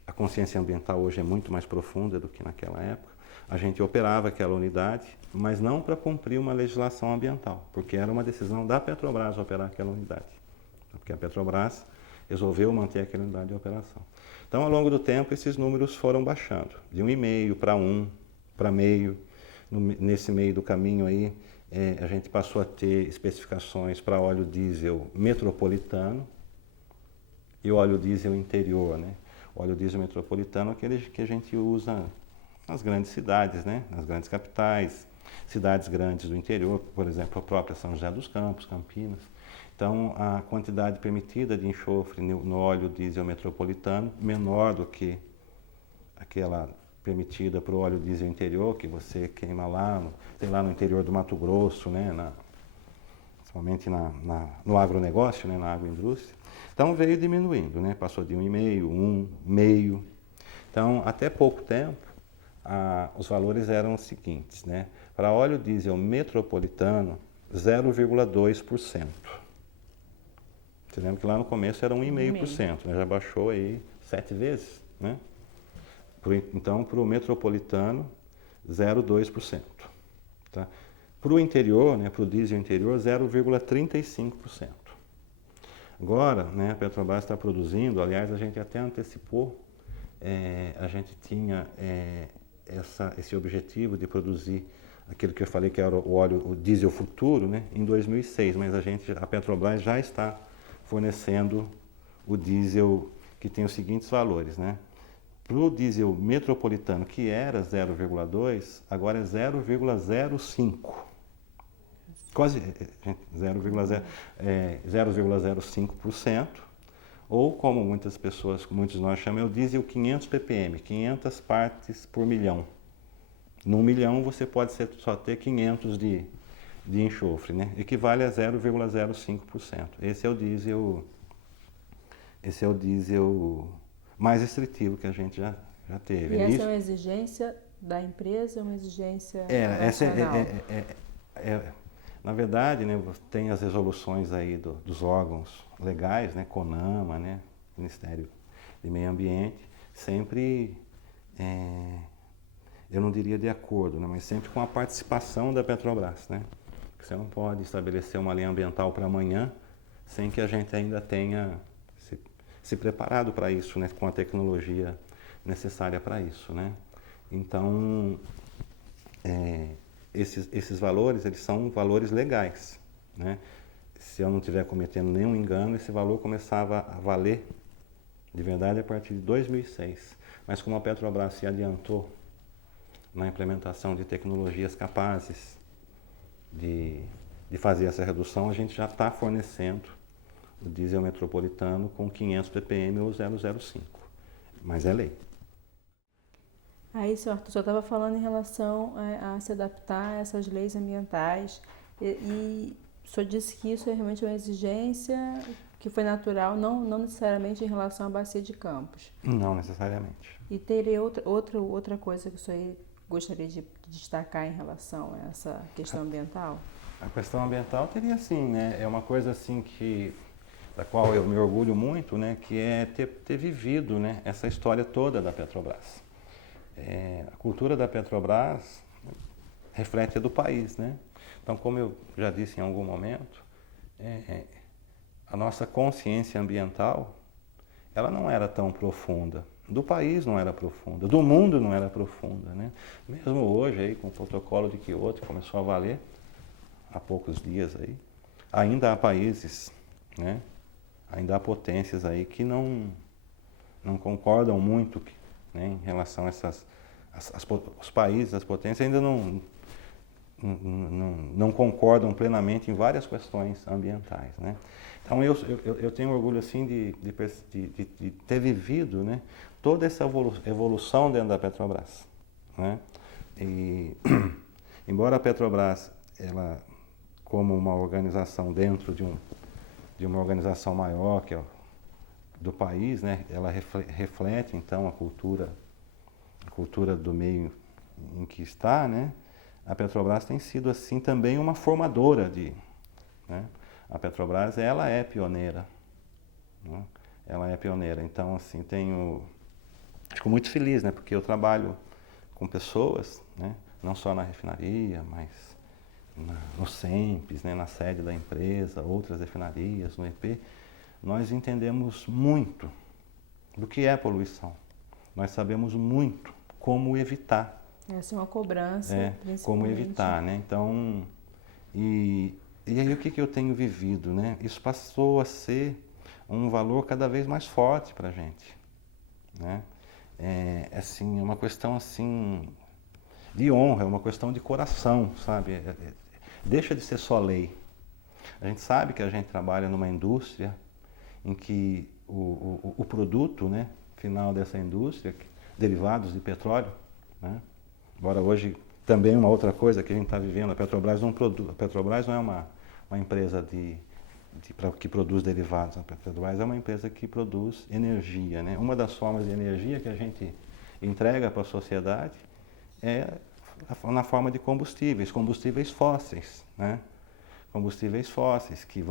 a consciência ambiental hoje é muito mais profunda do que naquela época, a gente operava aquela unidade, mas não para cumprir uma legislação ambiental, porque era uma decisão da Petrobras operar aquela unidade. Porque a Petrobras resolveu manter aquela unidade de operação. Então, ao longo do tempo, esses números foram baixando, de 1,5 para 1, para meio. Nesse meio do caminho aí, a gente passou a ter especificações para óleo diesel metropolitano e óleo diesel interior, né? O óleo diesel metropolitano é aquele que a gente usa nas grandes cidades, né? Nas grandes capitais, cidades grandes do interior, por exemplo, a própria São José dos Campos, Campinas. Então, a quantidade permitida de enxofre no óleo diesel metropolitano, menor do que aquela permitida para o óleo diesel interior, que você queima lá, no interior do Mato Grosso, né? Principalmente no agronegócio, né? Na agroindústria. Então, veio diminuindo, né? Passou de 1,5, 1,5. Então, até pouco tempo, os valores eram os seguintes, né? Para óleo diesel metropolitano, 0,2%. Você lembra que lá no começo era 1,5%, né? Já baixou aí 7 vezes, né? Então, para o metropolitano, 0,2%. Tá? Para o interior, né, para o diesel interior, 0,35%. Agora, né, a Petrobras está produzindo, aliás, a gente até antecipou, a gente tinha esse objetivo de produzir aquilo que eu falei que era o diesel futuro, né, em 2006, mas a Petrobras já está fornecendo o diesel que tem os seguintes valores, né? Para o diesel metropolitano, que era 0,2, agora é 0,05. Quase 0,05%, ou como muitos de nós chamam, é o diesel 500 ppm, 500 partes por milhão. No milhão você pode só ter 500 de enxofre, né? Equivale a 0,05%. Esse é o diesel mais restritivo que a gente já teve. E essa é uma exigência da empresa, uma exigência nacional? Na verdade, né, tem as resoluções aí dos órgãos legais, né, CONAMA, né, Ministério de Meio Ambiente, sempre, eu não diria de acordo, né, mas sempre com a participação da Petrobras, né? Você não pode estabelecer uma lei ambiental para amanhã sem que a gente ainda tenha se preparado para isso, né, com a tecnologia necessária para isso, né? Então, esses valores, eles são valores legais, né? Se eu não estiver cometendo nenhum engano, esse valor começava a valer de verdade a partir de 2006. Mas como a Petrobras se adiantou na implementação de tecnologias capazes de fazer essa redução, a gente já está fornecendo o diesel metropolitano com 500 ppm ou 0,05. Mas é lei. Aí, senhor Arthur, só estava falando em relação a se adaptar a essas leis ambientais, E o senhor disse que isso é realmente uma exigência que foi natural, não necessariamente em relação à Bacia de Campos. Não necessariamente. E teria outra coisa que o senhor gostaria de destacar em relação a essa questão ambiental? A questão ambiental teria sim, né? É uma coisa assim da qual eu me orgulho muito, né? Que é ter vivido, né? Essa história toda da Petrobras. A cultura da Petrobras reflete a do país, né? Então, como eu já disse em algum momento, a nossa consciência ambiental, ela não era tão profunda. Do país não era profunda, do mundo não era profunda, né? Mesmo hoje, aí, com o protocolo de Kyoto, que começou a valer há poucos dias aí, ainda há países, né? Ainda há potências aí que não concordam muito, né, em relação a os países, as potências ainda não concordam plenamente em várias questões ambientais, né? Então eu tenho orgulho assim de ter vivido, né, toda essa evolução dentro da Petrobras, né? E embora a Petrobras, ela como uma organização dentro de uma organização maior que é do país, né, ela reflete então a cultura do meio em que está, né? A Petrobras tem sido assim também uma formadora né? A Petrobras, ela é pioneira, né? Ela é pioneira. Então, assim, fico muito feliz, né? Porque eu trabalho com pessoas, né? Não só na refinaria, mas no SEMPES, né? Na sede da empresa, outras refinarias, no EP. Nós entendemos muito do que é poluição. Nós sabemos muito como evitar. Essa é uma cobrança, principalmente. Como evitar, né? Então, e aí o que eu tenho vivido, né? Isso passou a ser um valor cada vez mais forte para a gente, né? Assim, é uma questão assim de honra, é uma questão de coração, sabe? Deixa de ser só lei. A gente sabe que a gente trabalha numa indústria em que o produto, né, final dessa indústria, derivados de petróleo, né? Embora hoje também uma outra coisa que a gente está vivendo, a Petrobras não é uma empresa que produz derivados, a Petrobras é uma empresa que produz energia, né? Uma das formas de energia que a gente entrega para a sociedade é na forma de combustíveis fósseis, né? Combustíveis fósseis que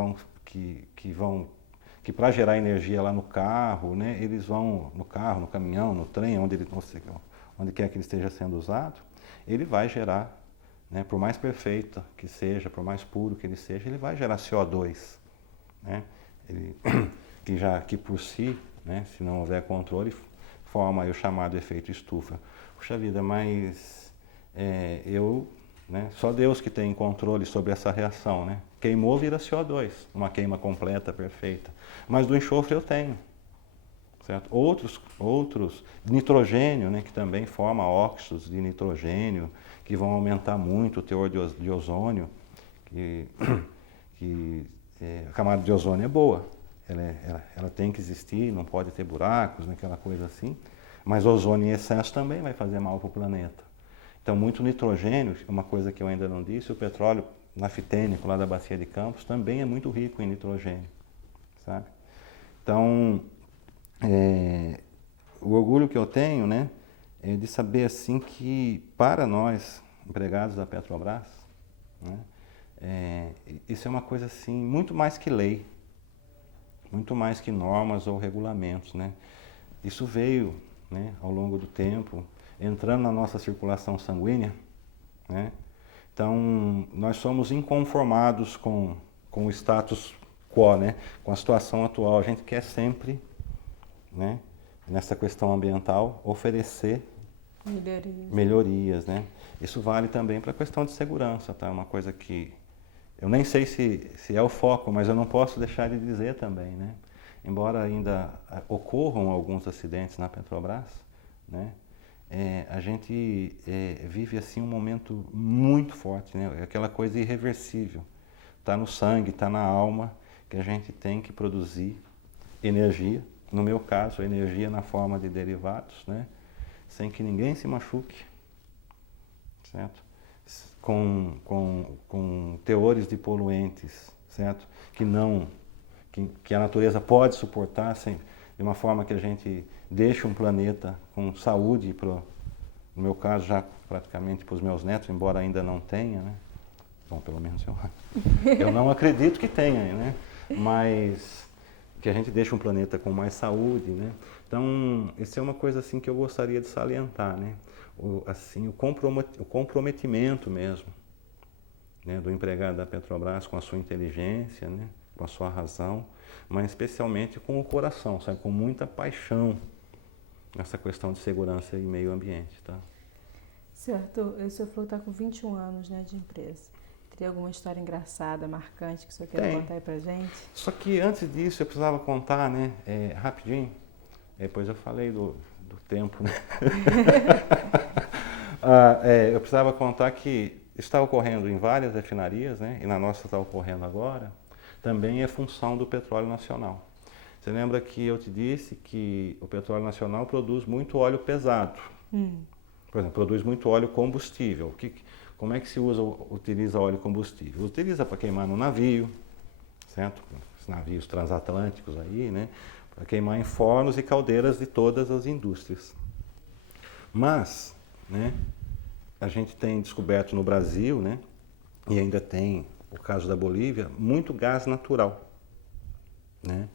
para gerar energia lá no carro, né, eles vão no carro, no caminhão, no trem, onde quer que ele esteja sendo usado, ele vai gerar, né, por mais perfeito que seja, por mais puro que ele seja, ele vai gerar CO2, né, que por si, né, se não houver controle, forma aí o chamado efeito estufa. Puxa vida, mas né, só Deus que tem controle sobre essa reação, né? Queimou, vira CO2, uma queima completa, perfeita. Mas do enxofre eu tenho, certo? Outros, nitrogênio, né, que também forma óxidos de nitrogênio, que vão aumentar muito o teor de ozônio, a camada de ozônio é boa, ela tem que existir, não pode ter buracos, né, aquela coisa assim, mas ozônio em excesso também vai fazer mal para o planeta. Então, muito nitrogênio, uma coisa que eu ainda não disse, o petróleo nafitênico lá da Bacia de Campos também é muito rico em nitrogênio, sabe? Então, o orgulho que eu tenho, né, é de saber assim que para nós, empregados da Petrobras, né, isso é uma coisa assim, muito mais que lei, muito mais que normas ou regulamentos, né? Isso veio, né, ao longo do tempo, entrando na nossa circulação sanguínea, né? Então, nós somos inconformados com o status quo, né? Com a situação atual. A gente quer sempre, né, nessa questão ambiental, oferecer melhorias, né? Isso vale também para a questão de segurança, tá? Uma coisa que eu nem sei se é o foco, mas eu não posso deixar de dizer também, né? Embora ainda ocorram alguns acidentes na Petrobras, né? A gente vive assim um momento muito forte, né? Aquela coisa irreversível. Está no sangue, está na alma, que a gente tem que produzir energia, no meu caso, energia na forma de derivados, né? Sem que ninguém se machuque, certo? com teores de poluentes, certo? Que a natureza pode suportar, de uma forma que a gente deixe um planeta com saúde, no meu caso já praticamente para os meus netos, embora ainda não tenha, né? Bom, pelo menos eu não acredito que tenha, né? Mas que a gente deixe um planeta com mais saúde, né? Então, isso é uma coisa assim que eu gostaria de salientar, né? O comprometimento mesmo, né, do empregado da Petrobras com a sua inteligência, né, com a sua razão, mas especialmente com o coração, sabe, com muita paixão nessa questão de segurança e meio ambiente, tá? Certo, o senhor falou que está com 21 anos, né, de empresa. Teria alguma história engraçada, marcante que o senhor queira contar aí pra gente? Só que antes disso eu precisava contar, né, rapidinho, depois eu falei do tempo, né? Eu precisava contar que está ocorrendo em várias refinarias, né, e na nossa está ocorrendo agora, também é função do petróleo nacional. Você lembra que eu te disse que o petróleo nacional produz muito óleo pesado. Por exemplo, produz muito óleo combustível. Como é que se utiliza óleo combustível? Utiliza para queimar no navio, certo? Os navios transatlânticos aí, né? Para queimar em fornos e caldeiras de todas as indústrias. Mas, né, a gente tem descoberto no Brasil, né, e ainda tem o caso da Bolívia, muito gás natural, né?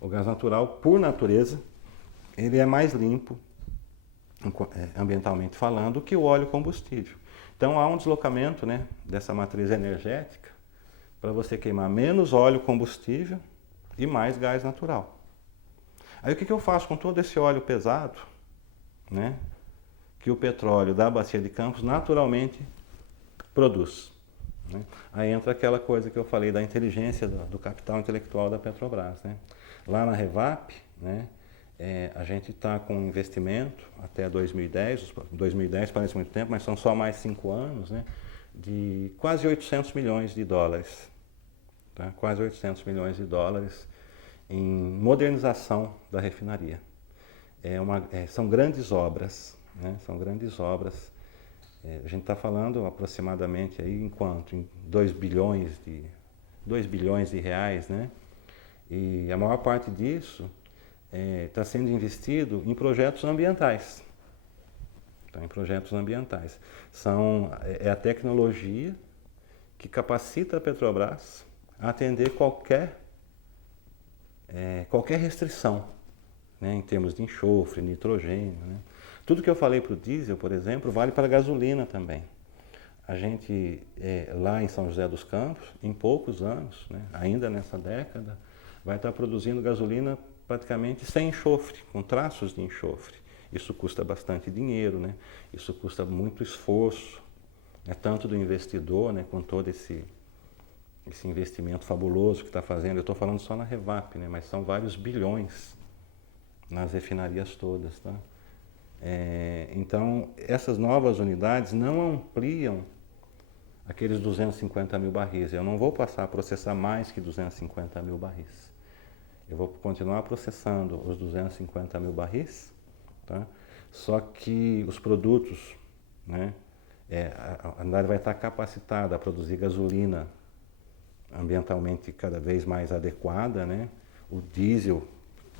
O gás natural, por natureza, ele é mais limpo, ambientalmente falando, que o óleo combustível. Então há um deslocamento, né, dessa matriz energética para você queimar menos óleo combustível e mais gás natural. Aí o que eu faço com todo esse óleo pesado, né, que o petróleo da Bacia de Campos naturalmente produz, né? Aí entra aquela coisa que eu falei da inteligência, do capital intelectual da Petrobras, né? Lá na Revap, né, a gente está com um investimento até 2010, 2010 parece muito tempo, mas são só mais 5 anos, né, de quase 800 milhões de dólares, tá? Quase 800 milhões de dólares em modernização da refinaria. São grandes obras, né? São grandes obras. A gente está falando aproximadamente aí em 2 bilhões de reais, né? E a maior parte disso está sendo investido em projetos ambientais. Então, em projetos ambientais. É a tecnologia que capacita a Petrobras a atender qualquer restrição, né, em termos de enxofre, nitrogênio, né? Tudo que eu falei para o diesel, por exemplo, vale para a gasolina também. A gente, lá em São José dos Campos, em poucos anos, né, ainda nessa década, vai estar produzindo gasolina praticamente sem enxofre, com traços de enxofre. Isso custa bastante dinheiro, né? Isso custa muito esforço, né, tanto do investidor, né, com todo esse investimento fabuloso que está fazendo. Eu estou falando só na Revap, né, mas são vários bilhões nas refinarias todas, tá? Então, essas novas unidades não ampliam aqueles 250 mil barris. Eu não vou passar a processar mais que 250 mil barris. Eu vou continuar processando os 250 mil barris, tá? Só que os produtos, né, a unidade vai estar capacitada a produzir gasolina ambientalmente cada vez mais adequada, né? O diesel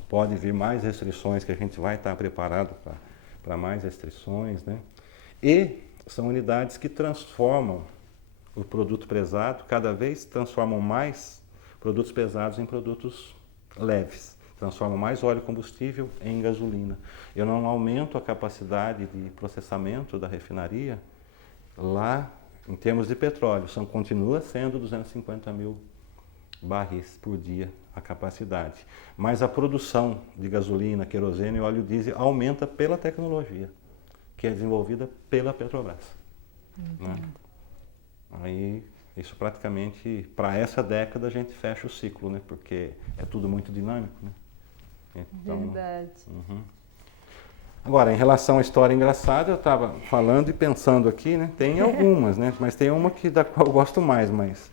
pode vir mais restrições, que a gente vai estar preparado para mais restrições, né? E são unidades que transformam o produto pesado, cada vez transformam mais produtos pesados em produtos leves, transformam mais óleo combustível em gasolina. Eu não aumento a capacidade de processamento da refinaria lá em termos de petróleo, continua sendo 250 mil barris por dia a capacidade. Mas a produção de gasolina, querosene e óleo diesel aumenta pela tecnologia, que é desenvolvida pela Petrobras. Né? Aí, isso praticamente, para essa década, a gente fecha o ciclo, né? Porque é tudo muito dinâmico. Né? Então, verdade. Agora, em relação à história engraçada, eu estava falando e pensando aqui, né? Tem algumas, né? Mas tem uma da qual eu gosto mais, mas...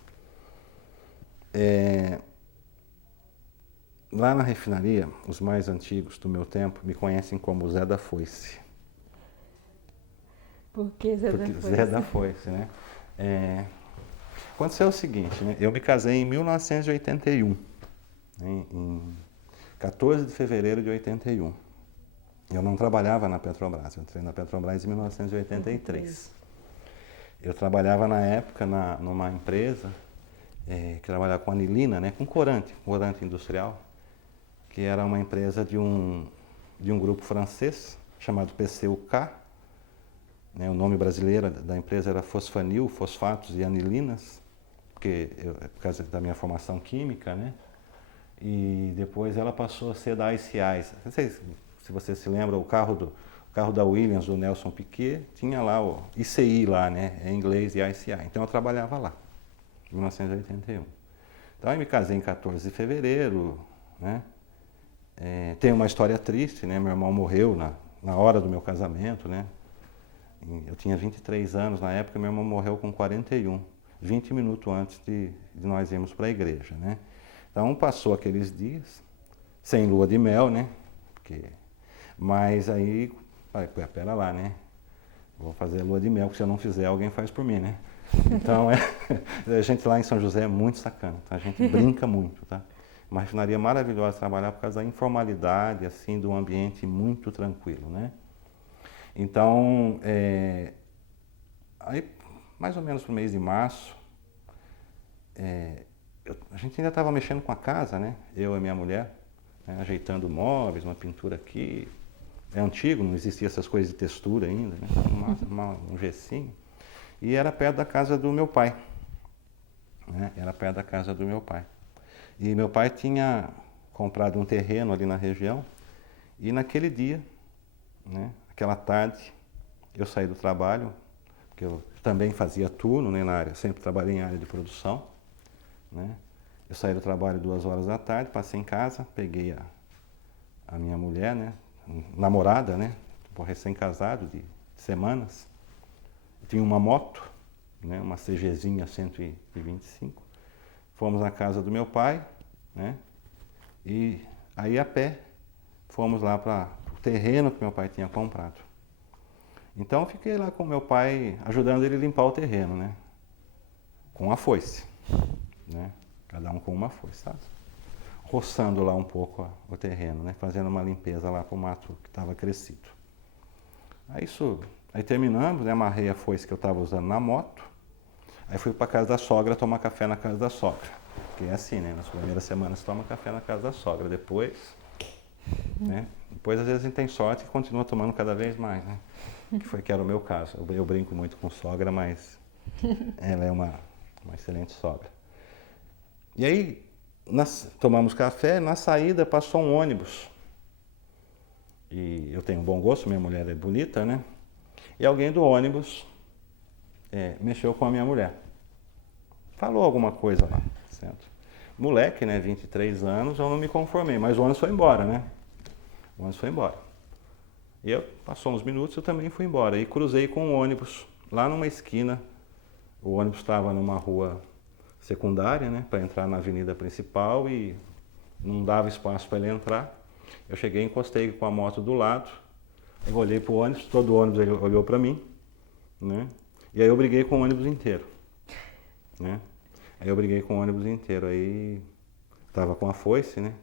Lá na refinaria, os mais antigos do meu tempo me conhecem como Zé da Foice. Por que Zé da Porque Foice? Zé da Foice, né? Aconteceu o seguinte, né? Eu me casei em 1981, né? Em 14 de fevereiro de 81. Eu não trabalhava na Petrobras, eu entrei na Petrobras em 1983. Eu trabalhava na época numa empresa que trabalhava com anilina, né? Com corante industrial, que era uma empresa de um grupo francês chamado PCUK, né? O nome brasileiro da empresa era Fosfanil, Fosfatos e Anilinas, por causa da minha formação química, né? E depois ela passou a ser da ICI. Não sei se você se lembra, o carro da Williams, do Nelson Piquet, tinha lá o ICI lá, né? Em inglês, e ICI. Então eu trabalhava lá, em 1981. Então eu me casei em 14 de fevereiro, né? Tem uma história triste, né? Meu irmão morreu na hora do meu casamento, né? Eu tinha 23 anos na época, meu irmão morreu com 41, 20 minutos antes de nós irmos para a igreja, né? Então passou aqueles dias, sem lua de mel, né? Mas aí, falei, pera lá, né? Vou fazer lua de mel, porque se eu não fizer, alguém faz por mim, né? Então, a gente lá em São José é muito sacana, tá? A gente brinca muito, tá? Uma refinaria maravilhosa trabalhar por causa da informalidade, assim, do ambiente muito tranquilo, né? Então, aí, mais ou menos no mês de março, a gente ainda estava mexendo com a casa, né? Eu e minha mulher, né? Ajeitando móveis, uma pintura aqui. É antigo, não existia essas coisas de textura ainda, né? Um gessinho. E era perto da casa do meu pai, né? Era perto da casa do meu pai. E meu pai tinha comprado um terreno ali na região. E naquele dia, né? Aquela tarde, eu saí do trabalho, porque eu também fazia turno, né, na área, sempre trabalhei em área de produção, né? Eu saí do trabalho 2 horas da tarde, passei em casa, peguei a minha mulher, né, namorada, né, recém-casado de semanas. Eu tinha uma moto, né, uma CGzinha 125. Fomos na casa do meu pai, né, e aí a pé fomos lá para o terreno que meu pai tinha comprado. Então eu fiquei lá com meu pai, ajudando ele a limpar o terreno, né? Com a foice, né? Cada um com uma foice, sabe? Roçando lá um pouco o terreno, né? Fazendo uma limpeza lá para o mato que estava crescido. Aí terminamos, né? Amarrei a foice que eu estava usando na moto. Aí fui para a casa da sogra tomar café na casa da sogra. Porque é assim, né? Nas primeiras semanas você toma café na casa da sogra, depois, né? Depois às vezes a gente tem sorte e continua tomando cada vez mais, né? Que era o meu caso. Eu brinco muito com sogra, mas ela é uma excelente sogra. E aí, nós tomamos café, na saída passou um ônibus. E eu tenho um bom gosto, minha mulher é bonita, né? E alguém do ônibus mexeu com a minha mulher. Falou alguma coisa lá, certo? Moleque, né, 23 anos, eu não me conformei, mas o ônibus foi embora, né? O ônibus foi embora. E passou uns minutos, eu também fui embora. E cruzei com um ônibus lá numa esquina. O ônibus estava numa rua secundária, né, para entrar na avenida principal e não dava espaço para ele entrar. Eu cheguei, encostei com a moto do lado, eu olhei para o ônibus, todo o ônibus ele olhou para mim, né? E aí eu briguei com o ônibus inteiro, né? Aí estava com a foice, né?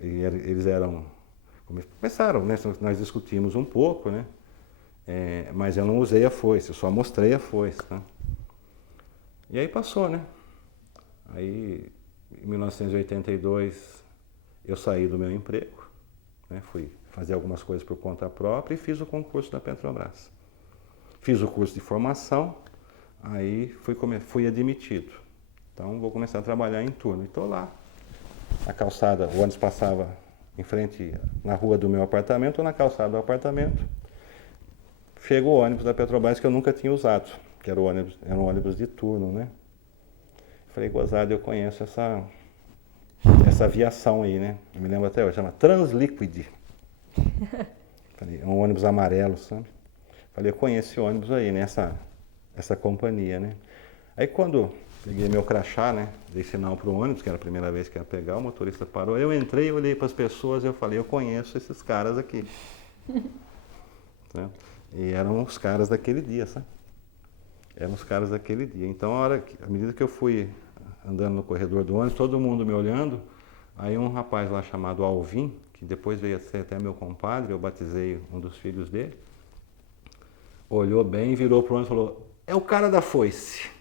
E eles começaram, né? Nós discutimos um pouco, né? Mas eu não usei a foice, eu só mostrei a foice, né? E aí passou, né? Aí, em 1982, eu saí do meu emprego, né? Fui fazer algumas coisas por conta própria e fiz o concurso da Petrobras. Fiz o curso de formação, aí fui admitido. Então, vou começar a trabalhar em turno. E estou lá, na calçada, o ônibus passava em frente, na rua do meu apartamento ou na calçada do apartamento. Chega o ônibus da Petrobras que eu nunca tinha usado, que era um ônibus de turno, né? Falei, gozado, eu conheço essa aviação aí, né? Eu me lembro até hoje, chama Transliquid. Falei, é um ônibus amarelo, sabe? Falei, eu conheço esse ônibus aí, né? Essa companhia, né? Aí quando peguei meu crachá, né? Dei sinal para o ônibus, que era a primeira vez que ia pegar, o motorista parou. Eu entrei, olhei para as pessoas e eu falei, eu conheço esses caras aqui. E eram os caras daquele dia, sabe? Eram os caras daquele dia. Então, à medida que eu fui andando no corredor do ônibus, todo mundo me olhando, aí um rapaz lá chamado Alvin, que depois veio a ser até meu compadre, eu batizei um dos filhos dele, olhou bem, virou pro ônibus e falou: é o cara da foice.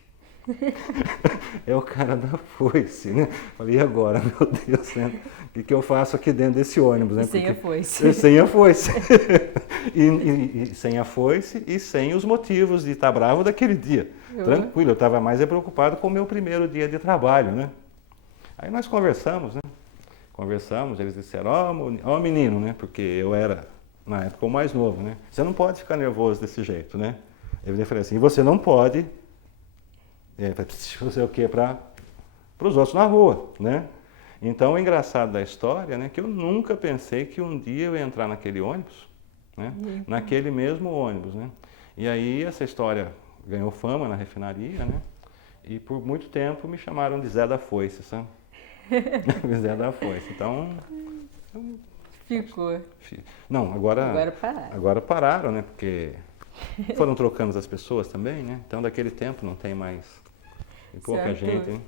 É o cara da foice, né? Falei, e agora, meu Deus, né? O que eu faço aqui dentro desse ônibus, né? Sem a foice. Sem a foice. E sem a foice e sem os motivos de estar bravo daquele dia. Tranquilo, eu estava mais preocupado com o meu primeiro dia de trabalho, né? Aí nós conversamos, né? Conversamos, eles disseram, ó menino, né? Porque eu era, na época, o mais novo, né? Você não pode ficar nervoso desse jeito, né? Eu falei assim, você não pode fazer o quê para os outros na rua, né? Então, o engraçado da história, né, que eu nunca pensei que um dia eu ia entrar naquele ônibus, né? Naquele mesmo ônibus, né? E aí essa história ganhou fama na refinaria, né? E por muito tempo me chamaram de Zé da Foice, sabe? Zé da Foice. Então... Ficou. Não, agora pararam, né? Porque foram trocando as pessoas também, né? Então, daquele tempo não tem mais pouca gente, né?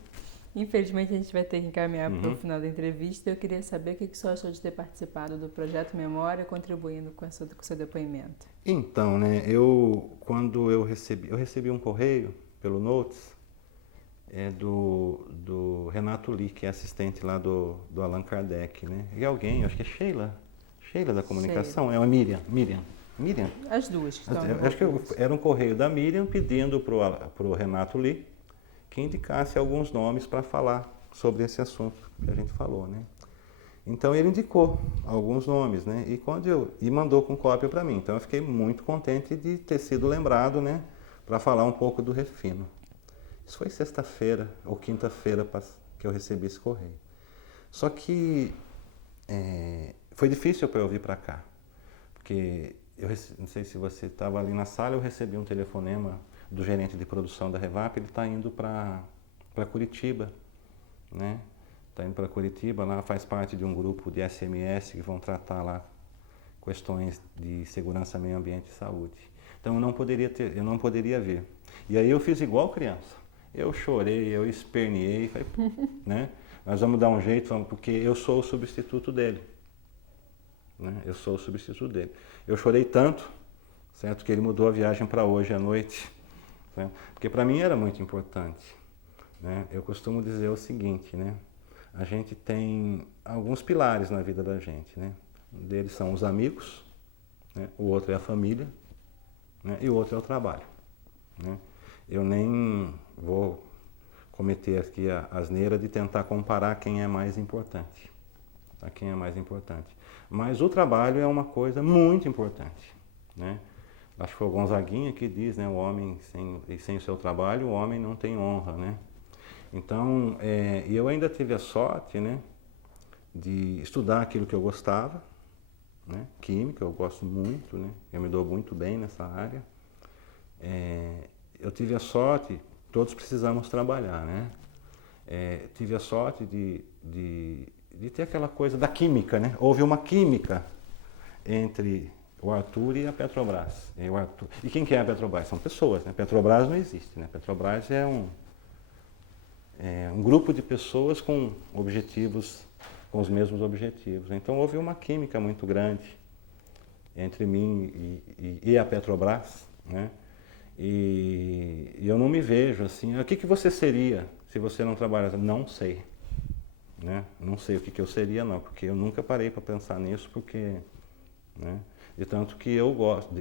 Infelizmente, a gente vai ter que encaminhar para o final da entrevista. Eu queria saber o que o senhor achou de ter participado do Projeto Memória, contribuindo com o seu depoimento. Então, né? Quando eu recebi um correio pelo Notes, do Renato Lee, que é assistente lá do Allan Kardec, né? E alguém, acho que é Sheila da comunicação, é a Miriam. As duas que estão acho que era um correio da Miriam pedindo para o Renato Lee que indicasse alguns nomes para falar sobre esse assunto que a gente falou, né? Então ele indicou alguns nomes, né? E mandou com cópia para mim. Então eu fiquei muito contente de ter sido lembrado, né? Para falar um pouco do Refino. Isso foi sexta-feira ou quinta-feira que eu recebi esse correio. Só que foi difícil para eu vir para cá, porque não sei se você estava ali na sala, eu recebi um telefonema do gerente de produção da Revap, ele está indo para Curitiba, né? Está indo para Curitiba, lá faz parte de um grupo de SMS que vão tratar lá questões de segurança, meio ambiente e saúde. Então eu não poderia vir. E aí eu fiz igual criança. Eu chorei, eu esperneei, falei, né? Nós vamos dar um jeito, porque eu sou o substituto dele. Né? Eu sou o substituto dele. Eu chorei tanto, certo, que ele mudou a viagem para hoje à noite. Né? Porque para mim era muito importante. Né? Eu costumo dizer o seguinte, né? A gente tem alguns pilares na vida da gente. Né? Um deles são os amigos, né? O outro é a família, né? E o outro é o trabalho. Né? Eu nem vou cometer aqui a asneira de tentar comparar quem é mais importante. Tá? Quem é mais importante. Mas o trabalho é uma coisa muito importante. Né? Acho que foi o Gonzaguinha que diz, né? O homem sem o seu trabalho, o homem não tem honra. Né? Então, eu ainda tive a sorte, né, de estudar aquilo que eu gostava. Né? Química, eu gosto muito, né? Eu me dou muito bem nessa área. Eu tive a sorte, todos precisamos trabalhar, né? Tive a sorte de ter aquela coisa da química, né? Houve uma química entre o Arthur e a Petrobras. E quem que é a Petrobras? São pessoas, né? Petrobras não existe, né? Petrobras é um grupo de pessoas com os mesmos objetivos. Então houve uma química muito grande entre mim e a Petrobras, né? E eu não me vejo assim, o que você seria se você não trabalhasse? Não sei. Né? Não sei o que eu seria, não, porque eu nunca parei para pensar nisso, porque, né? De tanto que eu gosto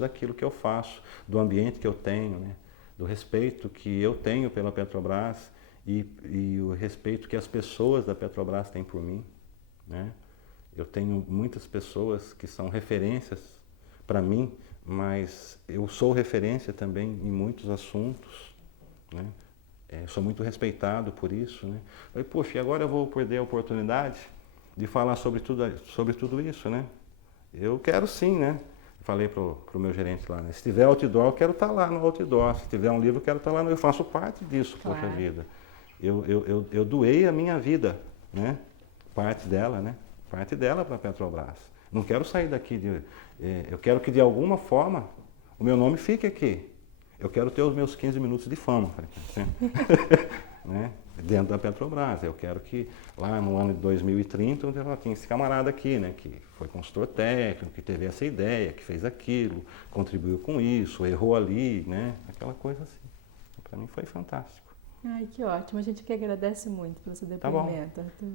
daquilo que eu faço, do ambiente que eu tenho, né? Do respeito que eu tenho pela Petrobras e o respeito que as pessoas da Petrobras têm por mim. Né? Eu tenho muitas pessoas que são referências para mim, mas eu sou referência também em muitos assuntos. Né? Sou muito respeitado por isso. Né? Falei, poxa, e agora eu vou perder a oportunidade de falar sobre tudo isso, né? Eu quero sim, né? Falei pro meu gerente lá, né? Se tiver outdoor, eu quero estar lá no outdoor. Se tiver um livro, eu quero estar lá. Eu faço parte disso, claro. Poxa vida. Eu doei a minha vida, né? Parte dela, né? Parte dela para a Petrobras. Não quero sair daqui, eu quero que de alguma forma o meu nome fique aqui. Eu quero ter os meus 15 minutos de fama, né? Dentro da Petrobras. Eu quero que lá no ano de 2030, eu tinha esse camarada aqui, né? Que foi consultor técnico, que teve essa ideia, que fez aquilo, contribuiu com isso, errou ali, né? Aquela coisa assim. Para mim foi fantástico. Ai, que ótimo. A gente que agradece muito pelo seu depoimento, Arthur.